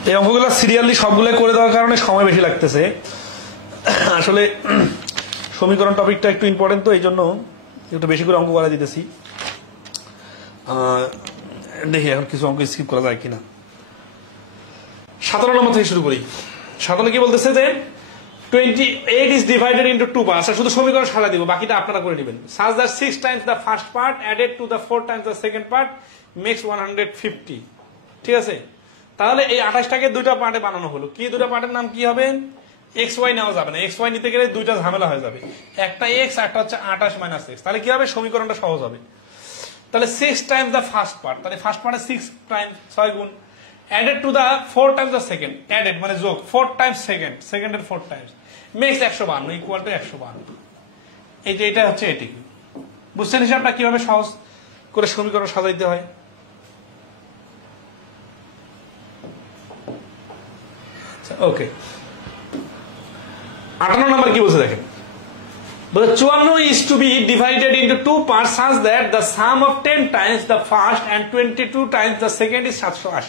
এই অঙ্কগুলো সিরিয়ালি সবগুলো করে দেওয়ার কারণে সময় বেশি লাগতেছে। আসলে সমীকরণ টপিকটা একটু ইম্পর্টেন্ট, তো এই জন্য একটু বেশি করে অঙ্ক করা দিতেছি। দেখি এখন কিছু অঙ্ক স্কিপ করা যায় কিনা। 17 নম্বর থেকে শুরু করি। 17 কি বলতেছে যে 28 is divided into 2 parts। শুধু সমীকরণ সাজা দিব, বাকিটা আপনারা করে নেবেন। such that 6 times the first part added to the 4 times the second part makes 150। ঠিক আছে, তাহলে এই 28টাকে 2টা পার্টে বানানো হলো। কি 2টা পার্টের নাম কি হবে? XY নেওয়া যাবে না, XY নিতে গেলে 2টা ঝামেলা হয়ে যাবে, একটা x একটা হচ্ছে 28 মাইনাস x। তাহলে কি হবে? সমীকরণটা সহজ হবে। তাহলে 6 টাইমস দ্য ফার্স্ট পার্ট, তাহলে ফার্স্ট পার্টে 6 টাইমস 6 গুণ, added to the 4 times the second, added মানে যোগ 4 times second, সেকেন্ডের 4 টাইমস makes 152 ইকুয়াল টু 152। এটা হচ্ছে এটি। বুঝছেন হিসাবটা কিভাবে সহজ করে সমীকরণ সাজাইতে হয়? ওকে, 58 নম্বর কি বলছে দেখেন, 54 is to be divided into 2 parts such that the sum of 10 times the first and 22 times the second is 780।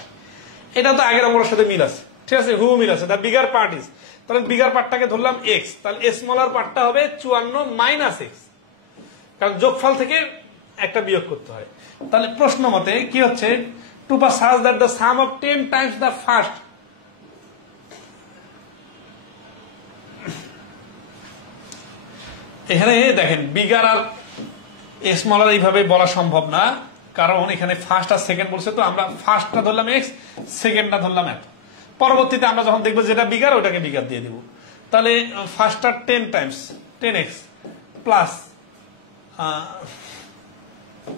এটা তো আগের অঙ্কের সাথে মিল আছে, ঠিক আছে, হুমির আছে, দ্য বিগার পার্ট ইজ, তাহলে বিগার পার্টটাকে ধরলাম এক্স, তাহলে স্মলার পার্টটা হবে 54 মাইনাস এক্স, কারণ যোগফল থেকে একটা বিয়োগ করতে হয়। তাহলে প্রশ্ন মতে কি হচ্ছে, to pass such that the sum of 10 times the first, এখানে দেখেন বিগার আর স্মলার এইভাবে বলা সম্ভব না, কারণ এখানে ফার্স্ট আর সেকেন্ড বলছে, তো আমরা ফার্স্টটা ধরলাম এক্স, সেকেন্ডটা ধরলাম এত, পরবর্তীতে আমরা যখন দেখবো যেটা বিগার ওটাকে বিগার দিয়ে দিব। তাহলে ফার্স্টটা 10 Times 10x plus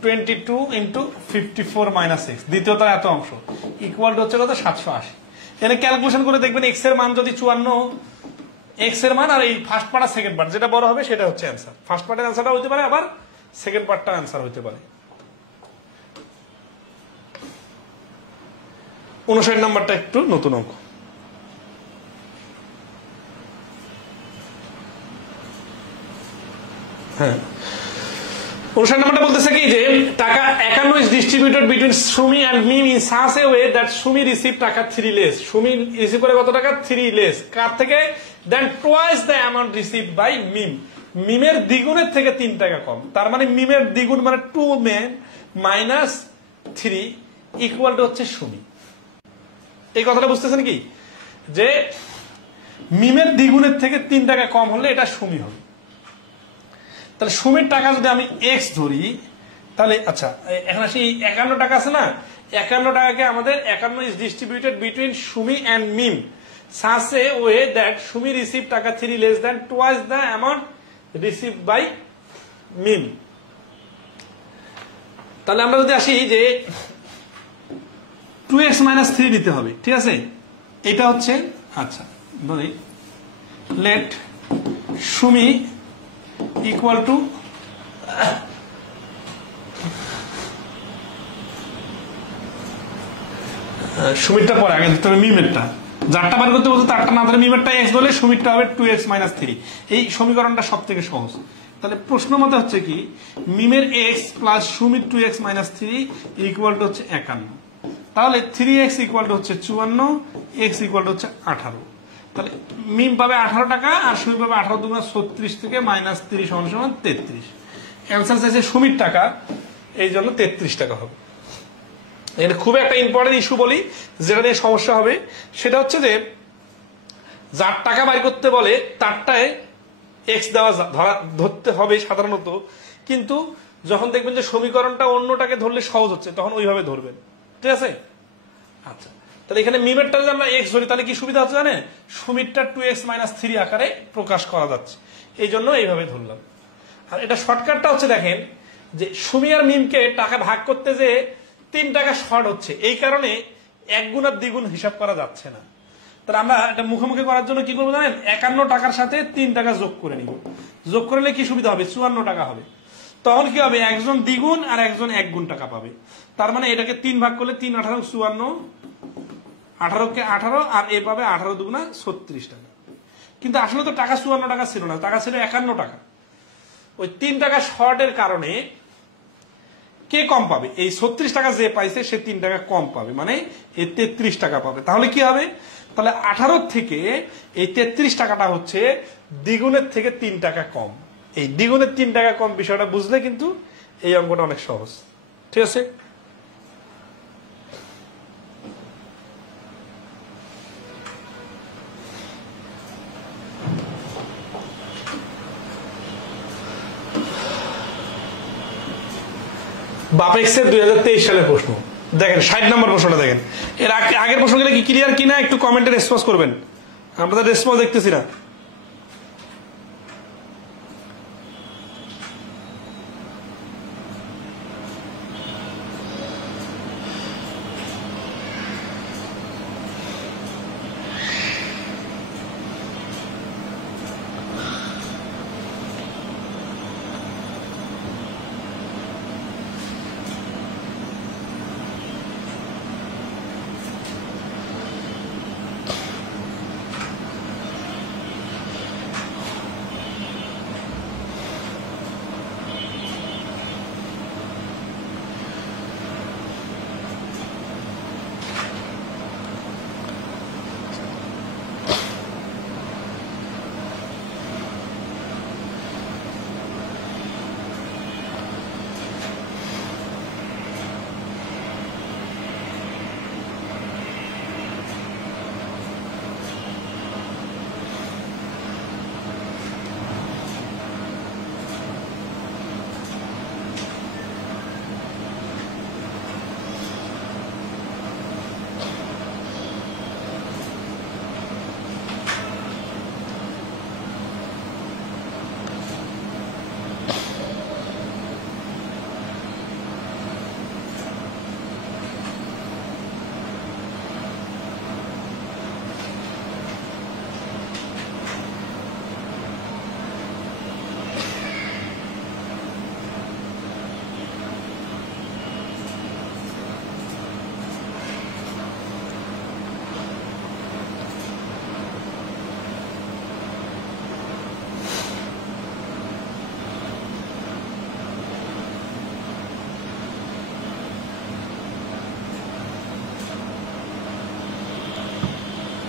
22 into 54 minus x, দ্বিতীয়টা এত অংশ ইকুয়াল টু হচ্ছে কত 780। এখানে ক্যালকুলেশন করে দেখবেন এক্স এর মান যদি 54, এক্স এর মান আর এই ফার্স্ট পার্ট আর সেকেন্ড পার্ট যেটা বড় হবে সেটা হচ্ছে অ্যান্সার। ফার্স্ট পার্টের অ্যান্সারটা হতে পারে, আবার সেকেন্ড পার্টটা অ্যান্সার হতে পারে। 59 নাম্বারটা একটু নতুন অঙ্ক। হ্যাঁ, 59 নাম্বারটা বলতেছে কি যে টাকা 51 is distributed between Sumi and Mim in such a way that Sumi receive টাকা 3 less, সুমি রিসিভ করে কত টাকা 3 less কার থেকে, দেন twice the amount received by মিম, মিমের দ্বিগুণের থেকে 3 টাকা কম, তার মানে মিমের দ্বিগুণ মানে 2 মাইনাস 3 ইকুয়াল টু হচ্ছে সুমি। এই কথাটা বুঝতেছেন কি, যে মিমের দ্বিগুণের থেকে 3 টাকা কম হলে এটা সুমি হবে। তাহলে সুমির টাকা যদি আমি এক্স ধরি, তাহলে আচ্ছা এখন আসি 51 টাকা আছে না, 51 টাকাকে আমাদের 51 is distributed between Sumi and Mim such a way that Sumi receive টাকা 3 less than twice the amount received by মিম। তাহলে আমরা যদি আসি যে 2x মাইনাস 3 নিতে হবে, ঠিক আছে, এটা হচ্ছে আচ্ছা ধরি লেট সুমি ইকুয়াল টু সুমিরটা পরে আগে দিতে হবে মিমেরটা, যারটা বার করতে বলতে তারটা না ধরে মিমেরটা এক্স ধরলে সুমিরটা হবে 2x মাইনাস 3। এই সমীকরণটা সব থেকে সহজ। তাহলে প্রশ্ন মতে হচ্ছে কি মিমের এক্স প্লাস সুমির 2x মাইনাস 3 ইকুয়াল টু হচ্ছে 51, তাহলে 3x ইকুয়াল টু হচ্ছে 54, x ইকুয়াল টু হচ্ছে 18। তাহলে মিম পাবে 18 টাকা আর সুমি পাবে 18 দুগুণা 36 থেকে মাইনাস 30 সমান 33। অ্যান্সার চাইছে সুমির টাকা, এই জন্য 33 টাকা হবে। এর খুব একটা ইম্পর্টেন্ট ইস্যু বলি যেটা নিয়ে সমস্যা হবে, সেটা হচ্ছে যে যার টাকা বাই করতে বলে তারটায় এক্স দেওয়া ধরতে হবে সাধারণত, কিন্তু যখন দেখবেন যে সমীকরণটা অন্যটাকে ধরলে সহজ হচ্ছে তখন ওইভাবে ধরবেন, ঠিক আছে। আচ্ছা, তাহলে এখানে মিমেরটা যদি আমরা এক্স ধরি তাহলে কি সুবিধা হচ্ছে জানেন, সুমিরটা 2x মাইনাস 3 আকারে প্রকাশ করা যাচ্ছে, এই জন্য এইভাবে ধরলাম। আর এটা শর্টকাটটা হচ্ছে দেখেন যে সুমি আর মিমকে টাকা ভাগ করতে যে 3 টাকা শর্ট হচ্ছে, এই কারণে 1 গুণ আর 2 গুণ হিসাব করা যাচ্ছে না। তাহলে আমরা এটা মুখোমুখি করার জন্য কি করবো জানেন, 51 টাকার সাথে 3 টাকা যোগ করে নিব, যোগ করলে কি সুবিধা হবে 54 টাকা হবে, তখন কি হবে একজন দ্বিগুণ আর একজন 1 গুণ টাকা পাবে। তার মানে এটাকে 3 ভাগ করলে 3 18 54, 18কে 18 আর এ পাবে 18 দুগুণা 36 টাকা। কিন্তু আসলে তো টাকা 54 টাকা ছিল না, টাকা ছিল 51 টাকা। ওই 3 টাকা শর্টের কারণে কে কম পাবে, এই 36 টাকা যে পাইছে সে 3 টাকা কম পাবে, মানে এই 33 টাকা পাবে। তাহলে কি হবে, তাহলে 18 থেকে এই 33 টাকাটা হচ্ছে দ্বিগুণের থেকে 3 টাকা কম। এই দ্বিগুণের 3 টাকা কম বিষয়টা বুঝলে কিন্তু এই অঙ্কটা অনেক সহজ, ঠিক আছে। বাপেক্সের 2023 সালের প্রশ্ন দেখেন, 60 নম্বর প্রশ্নটা দেখেন। এর আগের প্রশ্নগুলো কি ক্লিয়ার কিনা একটু কমেন্টে রেসপন্স করবেন, আপনাদের রেসপন্স দেখতেছি না।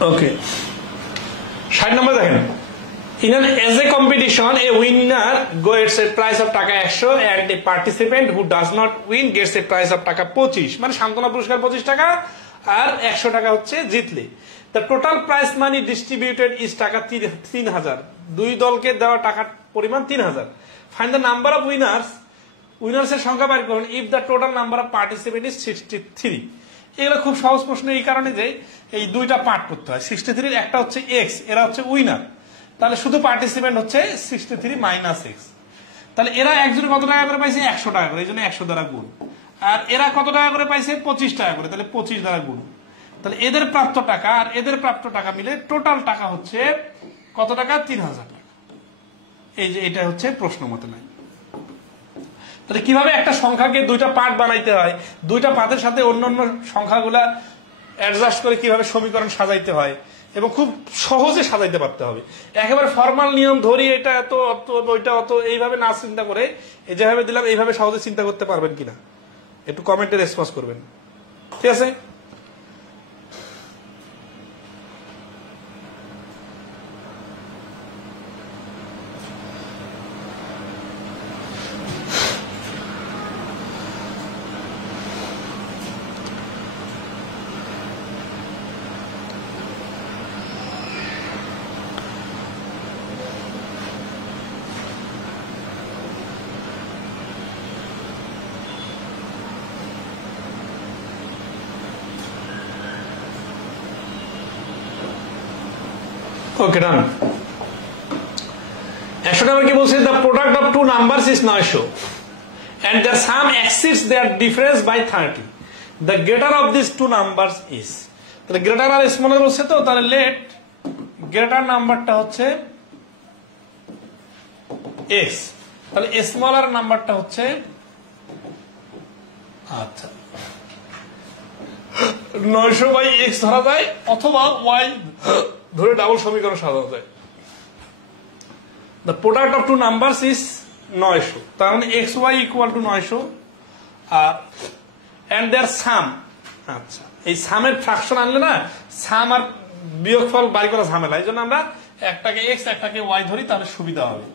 ওকে 60 নম্বর দেখেন, in an as a competition a winner gets a prize of টাকা 100 and a participant who does not win gets a prize of টাকা 25, মানে সান্ত্বনা পুরস্কার 25 টাকা আর 100 টাকা হচ্ছে জিতলে। the total prize money distributed is টাকা 3000, দুই দলকে দেওয়া টাকার পরিমাণ 3000। find the number of winners এর সংখ্যা বের করুন if the total number of participants is 63। এগুলো খুব সহজ প্রশ্ন এই কারণে যে এই দুইটা পার্ট করতে হয়। 63 এর একটা হচ্ছে x, এরা হচ্ছে উইনার, তাহলে শুধু পার্টিসিপেন্ট হচ্ছে 63 মাইনাস x। তাহলে এরা একজনে কত টাকা করে পাইছে 100 টাকা করে, এই জন্য 100 দ্বারা গুণ। আর এরা কত টাকা করে পাইছে 25 টাকা করে, তাহলে 25 দ্বারা গুণ। তাহলে এদের প্রাপ্ত টাকা আর এদের প্রাপ্ত টাকা মিলে টোটাল টাকা হচ্ছে কত টাকা 3000 টাকা। এই যে এটা হচ্ছে প্রশ্ন মতে নাই। তাহলে কিভাবে একটা সংখ্যাকে দুইটা পার্ট বানাইতে হয়, দুইটা পার্টের সাথে অন্যান্য সংখ্যাগুলা অ্যাডজাস্ট করে কিভাবে সমীকরণ সাজাইতে হয় এবং খুব সহজে সাজাইতে পারতে হবে। একেবারে ফর্মাল নিয়ম ধরি এটা এত ওইটা অত এইভাবে না চিন্তা করে এই যেভাবে দিলাম এইভাবে সহজে চিন্তা করতে পারবেন কিনা একটু কমেন্টে রেসপন্স করবেন, ঠিক আছে? ওকে ডান। 100 টাকা কি বলছে, the product of two numbers is 900 and their sum exceeds their difference by 30, the greater of these two numbers is। তাহলে গ্রেটার আর স্মলার বলছে, তো তাহলে লেট গ্রেটার নাম্বারটা হচ্ছে x, তাহলে স্মলার নাম্বারটা হচ্ছে আচ্ছা 900 বাই x ধরা যায় অথবা y ধরে ডাবল সমীকরণ সাজানো যায়। the product of two numbers is 900, তার মানে xy equal to 900 and their sum। আচ্ছা এই সামের ফ্র্যাকশন আনলে না সাম আর বিয়োগফল বাই করা ঝামেলা, এই জন্য আমরা একটাকে x একটাকে y ধরি, তাহলে সুবিধা হবে।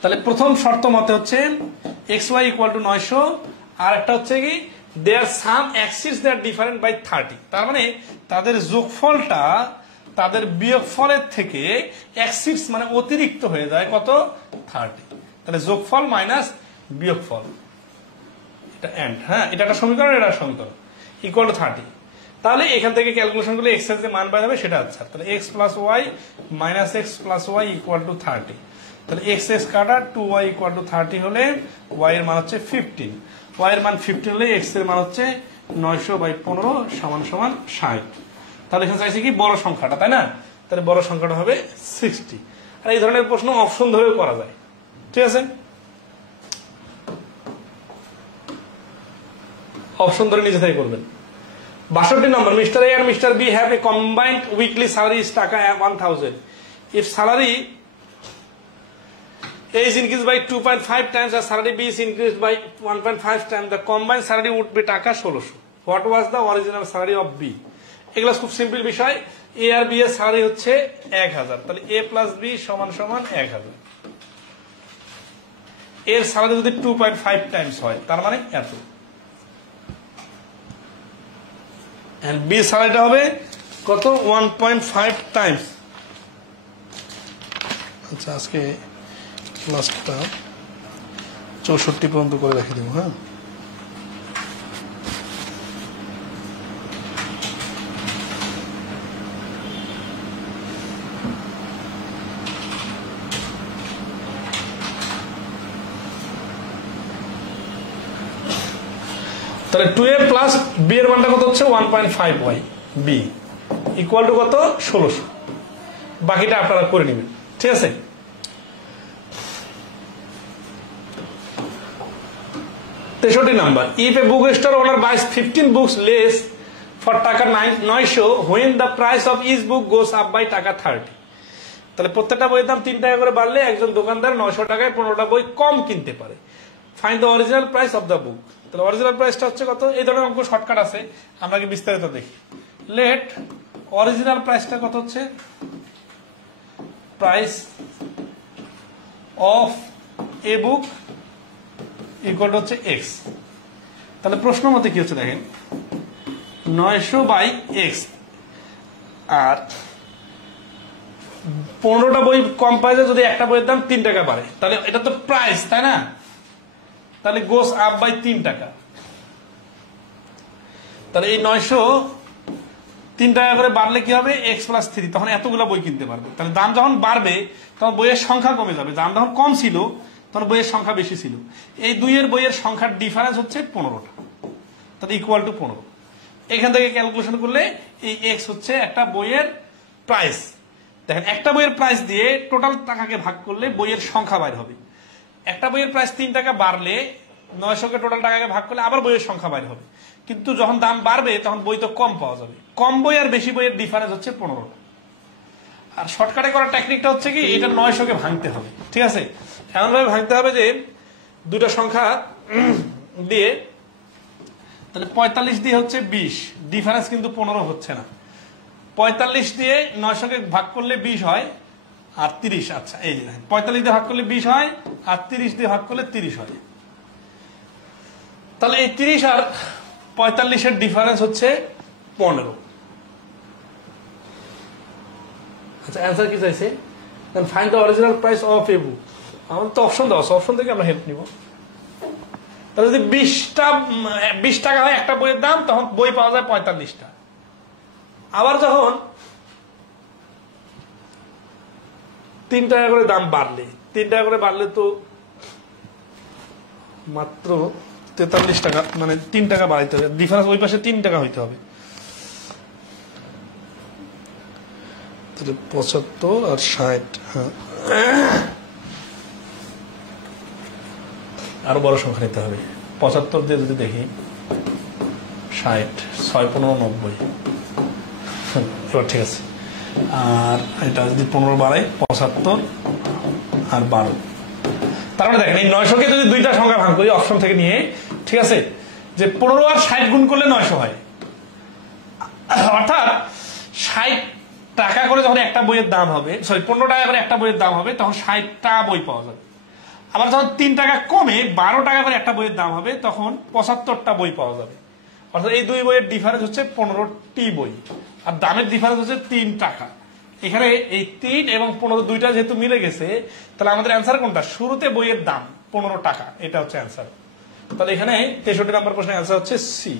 তাহলে প্রথম শর্ত মতে হচ্ছে xy equal to 900 আর একটা হচ্ছে কি their sum exceeds their difference by 30, তার মানে তাদের যোগফলটা তাদের বিয়োগফলের থেকে exceeds মানে অতিরিক্ত হয়ে যায় কত 30। তাহলে যোগফল মাইনাস বিয়োগফল, এটা এন্ড, হ্যাঁ এটা একটা সমীকরণ, এটা সমীকরণ ইকুয়াল টু 30। তাহলে এখান থেকে ক্যালকুলেশন করলে x এর যে মান পাওয়া যাবে সেটা আচ্ছা, তাহলে x plus Y minus X plus Y equal to 30। তাহলে x x কাটা 2y ইকুয়াল টু 30 হলে y এর মান হচ্ছে 15, y এর মান 15 হলে x এর মান হচ্ছে 900 বাই 15 সমান সমান 60। তাহলে এখানে চাইছে কি বড় সংখ্যাটা, তাই না? তাহলে বড় সংখ্যাটা হবে 60। আর এই ধরনের প্রশ্ন অপশন ধরেও করা যায়, ঠিক আছে? অপশন ধরে নিজে থেকে করবেন। 62 number, mister A and mister B have a combined weekly salary is টাকা 1000. if salary A is increased by 2.5 times and salary B is increased by 1.5 times, the combined salary would be টাকা 1600. What was the original salary of B? এগুলো খুব simple বিষয়। A R B এর salary হচ্ছে 1000, তাহলে A plus B সমান সমান 1000। এর স্যালারি যদি 2.5 টাইমস হয় তার মানে এত, and B স্যালারিটা হবে কত 1.5 টাইমস। আচ্ছা আজকে ক্লাসটা 64 পর্যন্ত করে রেখে দেবো, হ্যাঁ। তাহলে 2a প্লাস b এর মানটা কত হচ্ছে 1.5y, b ইকুয়াল টু কত 1600। বাকিটা আপনারা করে নেবেন, ঠিক আছে? তেষট্টি number, if a bookstore owner buys 15 books less for টাকা 900 when the price of each book goes up by টাকা 30, তাহলে প্রত্যেকটা বইয়ের দাম 3 টাকা করে বাড়লে একজন দোকানদার 900 টাকায় 15টা বই কম কিনতে পারে। Find the original price of the book. তাহলে অরিজিনাল প্রাইসটা হচ্ছে কত? এই ধরনের অঙ্ক শর্টকাট আছে, আমরা কি বিস্তারিত দেখি। লেট অরিজিনাল প্রাইসটা কত হচ্ছে, price of a book equal to হচ্ছে এক্স। তাহলে প্রশ্ন মতে কি হচ্ছে দেখেন, 900/x, আর 15টা বই কম পাইলে যদি একটা বইয়ের দাম 3 টাকা বাড়ে, তাহলে এটা তো প্রাইস, তাই না? তাহলে গোস আপ বাই 3 টাকা। তাহলে এই 900 3 টাকা করে বাড়লে কি হবে, x+3, তখন এতগুলো বই কিনতে পারবে। তাহলে দাম যখন বাড়বে তখন বইয়ের সংখ্যা কমে যাবে, দাম যখন কম ছিল তখন বইয়ের সংখ্যা বেশি ছিল। এই দুইয়ের বইয়ের সংখ্যার ডিফারেন্স হচ্ছে 15টা, তাহলে ইকুয়াল টু 15। এখান থেকে ক্যালকুলেশন করলে এই এক্স হচ্ছে একটা বইয়ের প্রাইস। দেখেন একটা বইয়ের প্রাইস দিয়ে টোটাল টাকাকে ভাগ করলে বইয়ের সংখ্যা বাইর হবে। একটা বইয়ের প্রাইস 3 টাকা বাড়লে 900কে টোটাল টাকাকে ভাগ করলে আবার বইয়ের সংখ্যা বাইর হবে। কিন্তু যখন দাম বাড়বে তখন বই তো কম পাওয়া যাবে। কম বই আর বেশি বইয়ের ডিফারেন্স হচ্ছে 15টা। আর শর্টকাটে করার টেকনিকটা হচ্ছে কি, এটা 900কে ভাঙতে হবে, ঠিক আছে? এমনভাবে ভাঙতে হবে যে দুটা সংখ্যা দিয়ে, তাহলে 45 দিয়ে হচ্ছে 20, ডিফারেন্স কিন্তু 15 হচ্ছে না। 45 দিয়ে 900কে ভাগ করলে 20 হয় আর 30, আচ্ছা এই যে 45 দিয়ে ভাগ করলে 20 হয় আর 30 দিয়ে ভাগ করলে 30 হয়। তাহলে এই 30 আর 45 এর ডিফারেন্স হচ্ছে 15। আচ্ছা অ্যান্সার কি চাইছে, then find the original price of a book. আমাদের তো অপশন দেওয়া আছে, অপশন থেকে আমরা হেল্প নিব। তাহলে যদি 20 টাকা হয় একটা বইয়ের দাম, তখন বই পাওয়া যায় 45টা। আবার যখন 3 টাকা করে দাম বাড়লে, 3 টাকা করে বাড়লে তো মাত্র 43 টাকা, মানে 3 টাকা বাড়াইতে হবে, ডিফারেন্স ওই পাশে 3 টাকা হইতে হবে। 75 আর 60, হ্যাঁ আরো বড় সংখ্যা নিতে হবে। 75 দিয়ে যদি দেখি 60, 6 15 90, এবার ঠিক আছে। আর এটা যদি 15 বাড়াই 75 আর 12, তার মানে দেখেন এই 900কে যদি দুইটা সংখ্যা ভাগ করি অপশন থেকে নিয়ে, ঠিক আছে, যে 15 আর 60 গুণ করলে 900 হয়। অর্থাৎ 60 টাকা করে যখন একটা বইয়ের দাম হবে, 15 টাকা করে একটা বইয়ের দাম হবে, তখন 60টা বই পাওয়া যাবে। আবার যখন 3 টাকা কমে 12 টাকা করে একটা বইয়ের দাম হবে, তখন 75টা বই পাওয়া যাবে। অর্থাৎ এই দুই বইয়ের ডিফারেন্স হচ্ছে 15টি বই, আর দামের ডিফারেন্স হচ্ছে 3 টাকা। এখানে এই 3 এবং 15 দুইটা যেহেতু মিলে গেছে, তাহলে আমাদের অ্যান্সার কোনটা, শুরুতে বইয়ের দাম 15 টাকা, এটা হচ্ছে অ্যান্সার। তাহলে এখানে 63 নম্বর প্রশ্নের অ্যান্সার হচ্ছে সি।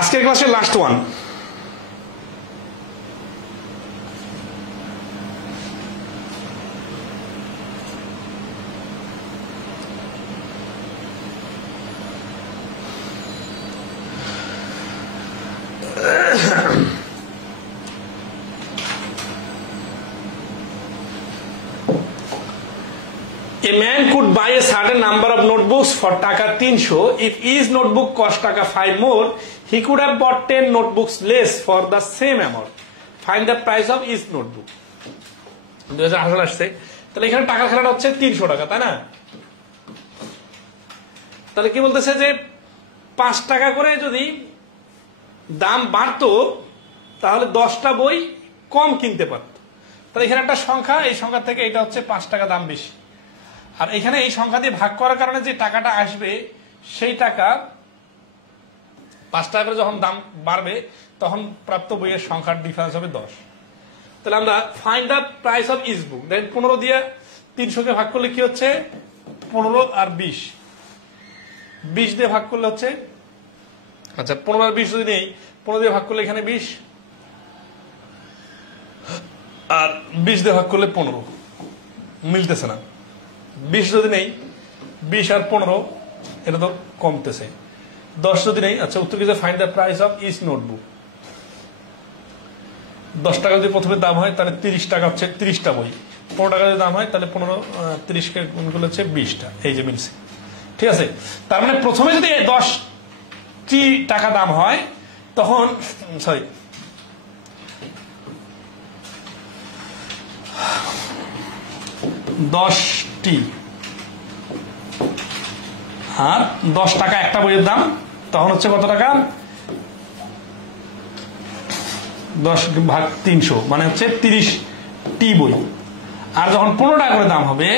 আজকের ক্লাসের last one, A man could buy a certain number of notebooks for টাকা 300. If each notebook cost টাকা 5 more, he could have bought 10 notebooks less for the same amount. Find the price of each notebook. 2018 আসছে, তাহলে এখানে টাকার খেলাটা হচ্ছে 300 টাকা, তাই না? তাহলে কি বলতেছে যে 5 টাকা করে যদি দাম বাড়তো তাহলে 10টা বই কম কিনতে পারত। তাহলে এখানে একটা সংখ্যা, এই সংখ্যা থেকে এটা হচ্ছে 5 টাকা দাম বেশি, আর এখানে এই সংখ্যা দিয়ে ভাগ করার কারণে যে টাকাটা আসবে সেই টাকা 5 টাকা করে যখন দাম বাড়বে তখন প্রাপ্ত বইয়ের সংখ্যার ডিফারেন্স হবে 10। তাহলে আমরা find the price of each book, then 15 দিয়ে 300কে ভাগ করলে কি হচ্ছে 15 আর 20, 20 দিয়ে ভাগ করলে হচ্ছে, আচ্ছা 15 আর 20 যদি নেই, 15 দিয়ে ভাগ করলে এখানে 20 আর 20 দিয়ে ভাগ করলে 15, মিলতেছে না। 20 যদি নেই, 20 আর 15 এটা তো কমতেছে। 10 যদি নেই, আচ্ছা উত্তর কি, find the price of each notebook. 10 টাকা যদি প্রথমে দাম হয় তাহলে 30 টাকা হচ্ছে 30টা বই, 15 টাকা যদি দাম হয় তাহলে 15 30কে গুণ করলে হচ্ছে 20টা, এই যে মিলছে, ঠিক আছে। তার মানে প্রথমে যদি 10টি টাকা দাম হয় তখন, সরি 10টি আর 10 টাকা একটা বইয়ের দাম, তখন হচ্ছে কত টাকা? 10/300 মানে হচ্ছে 30টি বই। আর যখন 15 টাকা করে দাম হবে,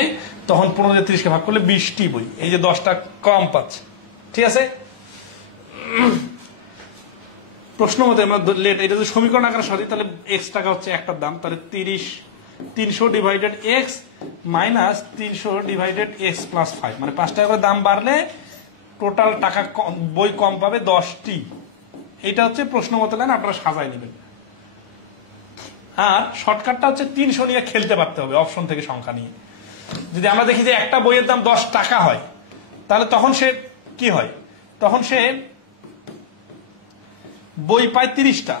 তখন 15 দিয়ে 30কে ভাগ করলে 20টি বই। এই যে 10টা কম পাচ্ছে। ঠিক আছে, প্রশ্ন মতে আমরা এটা যদি সমীকরণ আকারে সাজি, তাহলে x টাকা হচ্ছে একটার দাম, তাহলে 300 divided x minus 300 divided x plus 5, মানে 5 টাকা করে দাম বাড়লে টোটাল টাকা বই কম পাবে 10টি। এটা হচ্ছে প্রশ্ন মতে লাইন, আপনারা সাজাই নেবেন। আর শর্টকাটটা হচ্ছে 300 নিয়ে খেলতে পারতে হবে অপশন থেকে সংখ্যা নিয়ে। যদি আমরা দেখি যে একটা বইয়ের দাম 10 টাকা হয়, তাহলে তখন সে কি হয়? তখন সে বই পায় 30টা।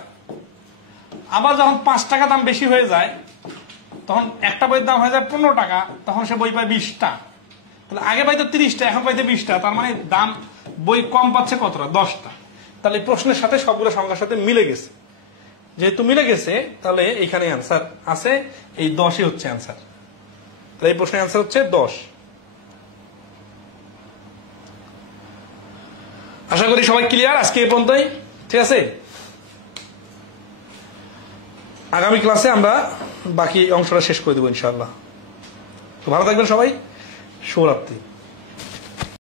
আবার যখন 5 টাকা দাম বেশি হয়ে যায়, তখন একটা বইয়ের দাম হয়ে যায় 15 টাকা, তখন সে বই পায় 20টা। তাহলে আগে পাইতো 30টা, এখন পাইতে 20টা, তার মানে দাম বই কম পাচ্ছে কতটা? 10টা। তাহলে প্রশ্নের সাথে সবগুলো সংখ্যার সাথে মিলে গেছে। যেহেতু মিলে গেছে, তাহলে এখানে অ্যান্সার আছে, এই 10ই হচ্ছে অ্যান্সার। তাহলে এই প্রশ্নের অ্যান্সার হচ্ছে 10। আশা করি সবাই ক্লিয়ার আজকে এই পর্যন্তই। ঠিক আছে, আগামী ক্লাসে আমরা বাকি অংশটা শেষ করে দেবো ইনশাআল্লাহ। তো ভালো থাকবেন সবাই, শুভরাত্রি।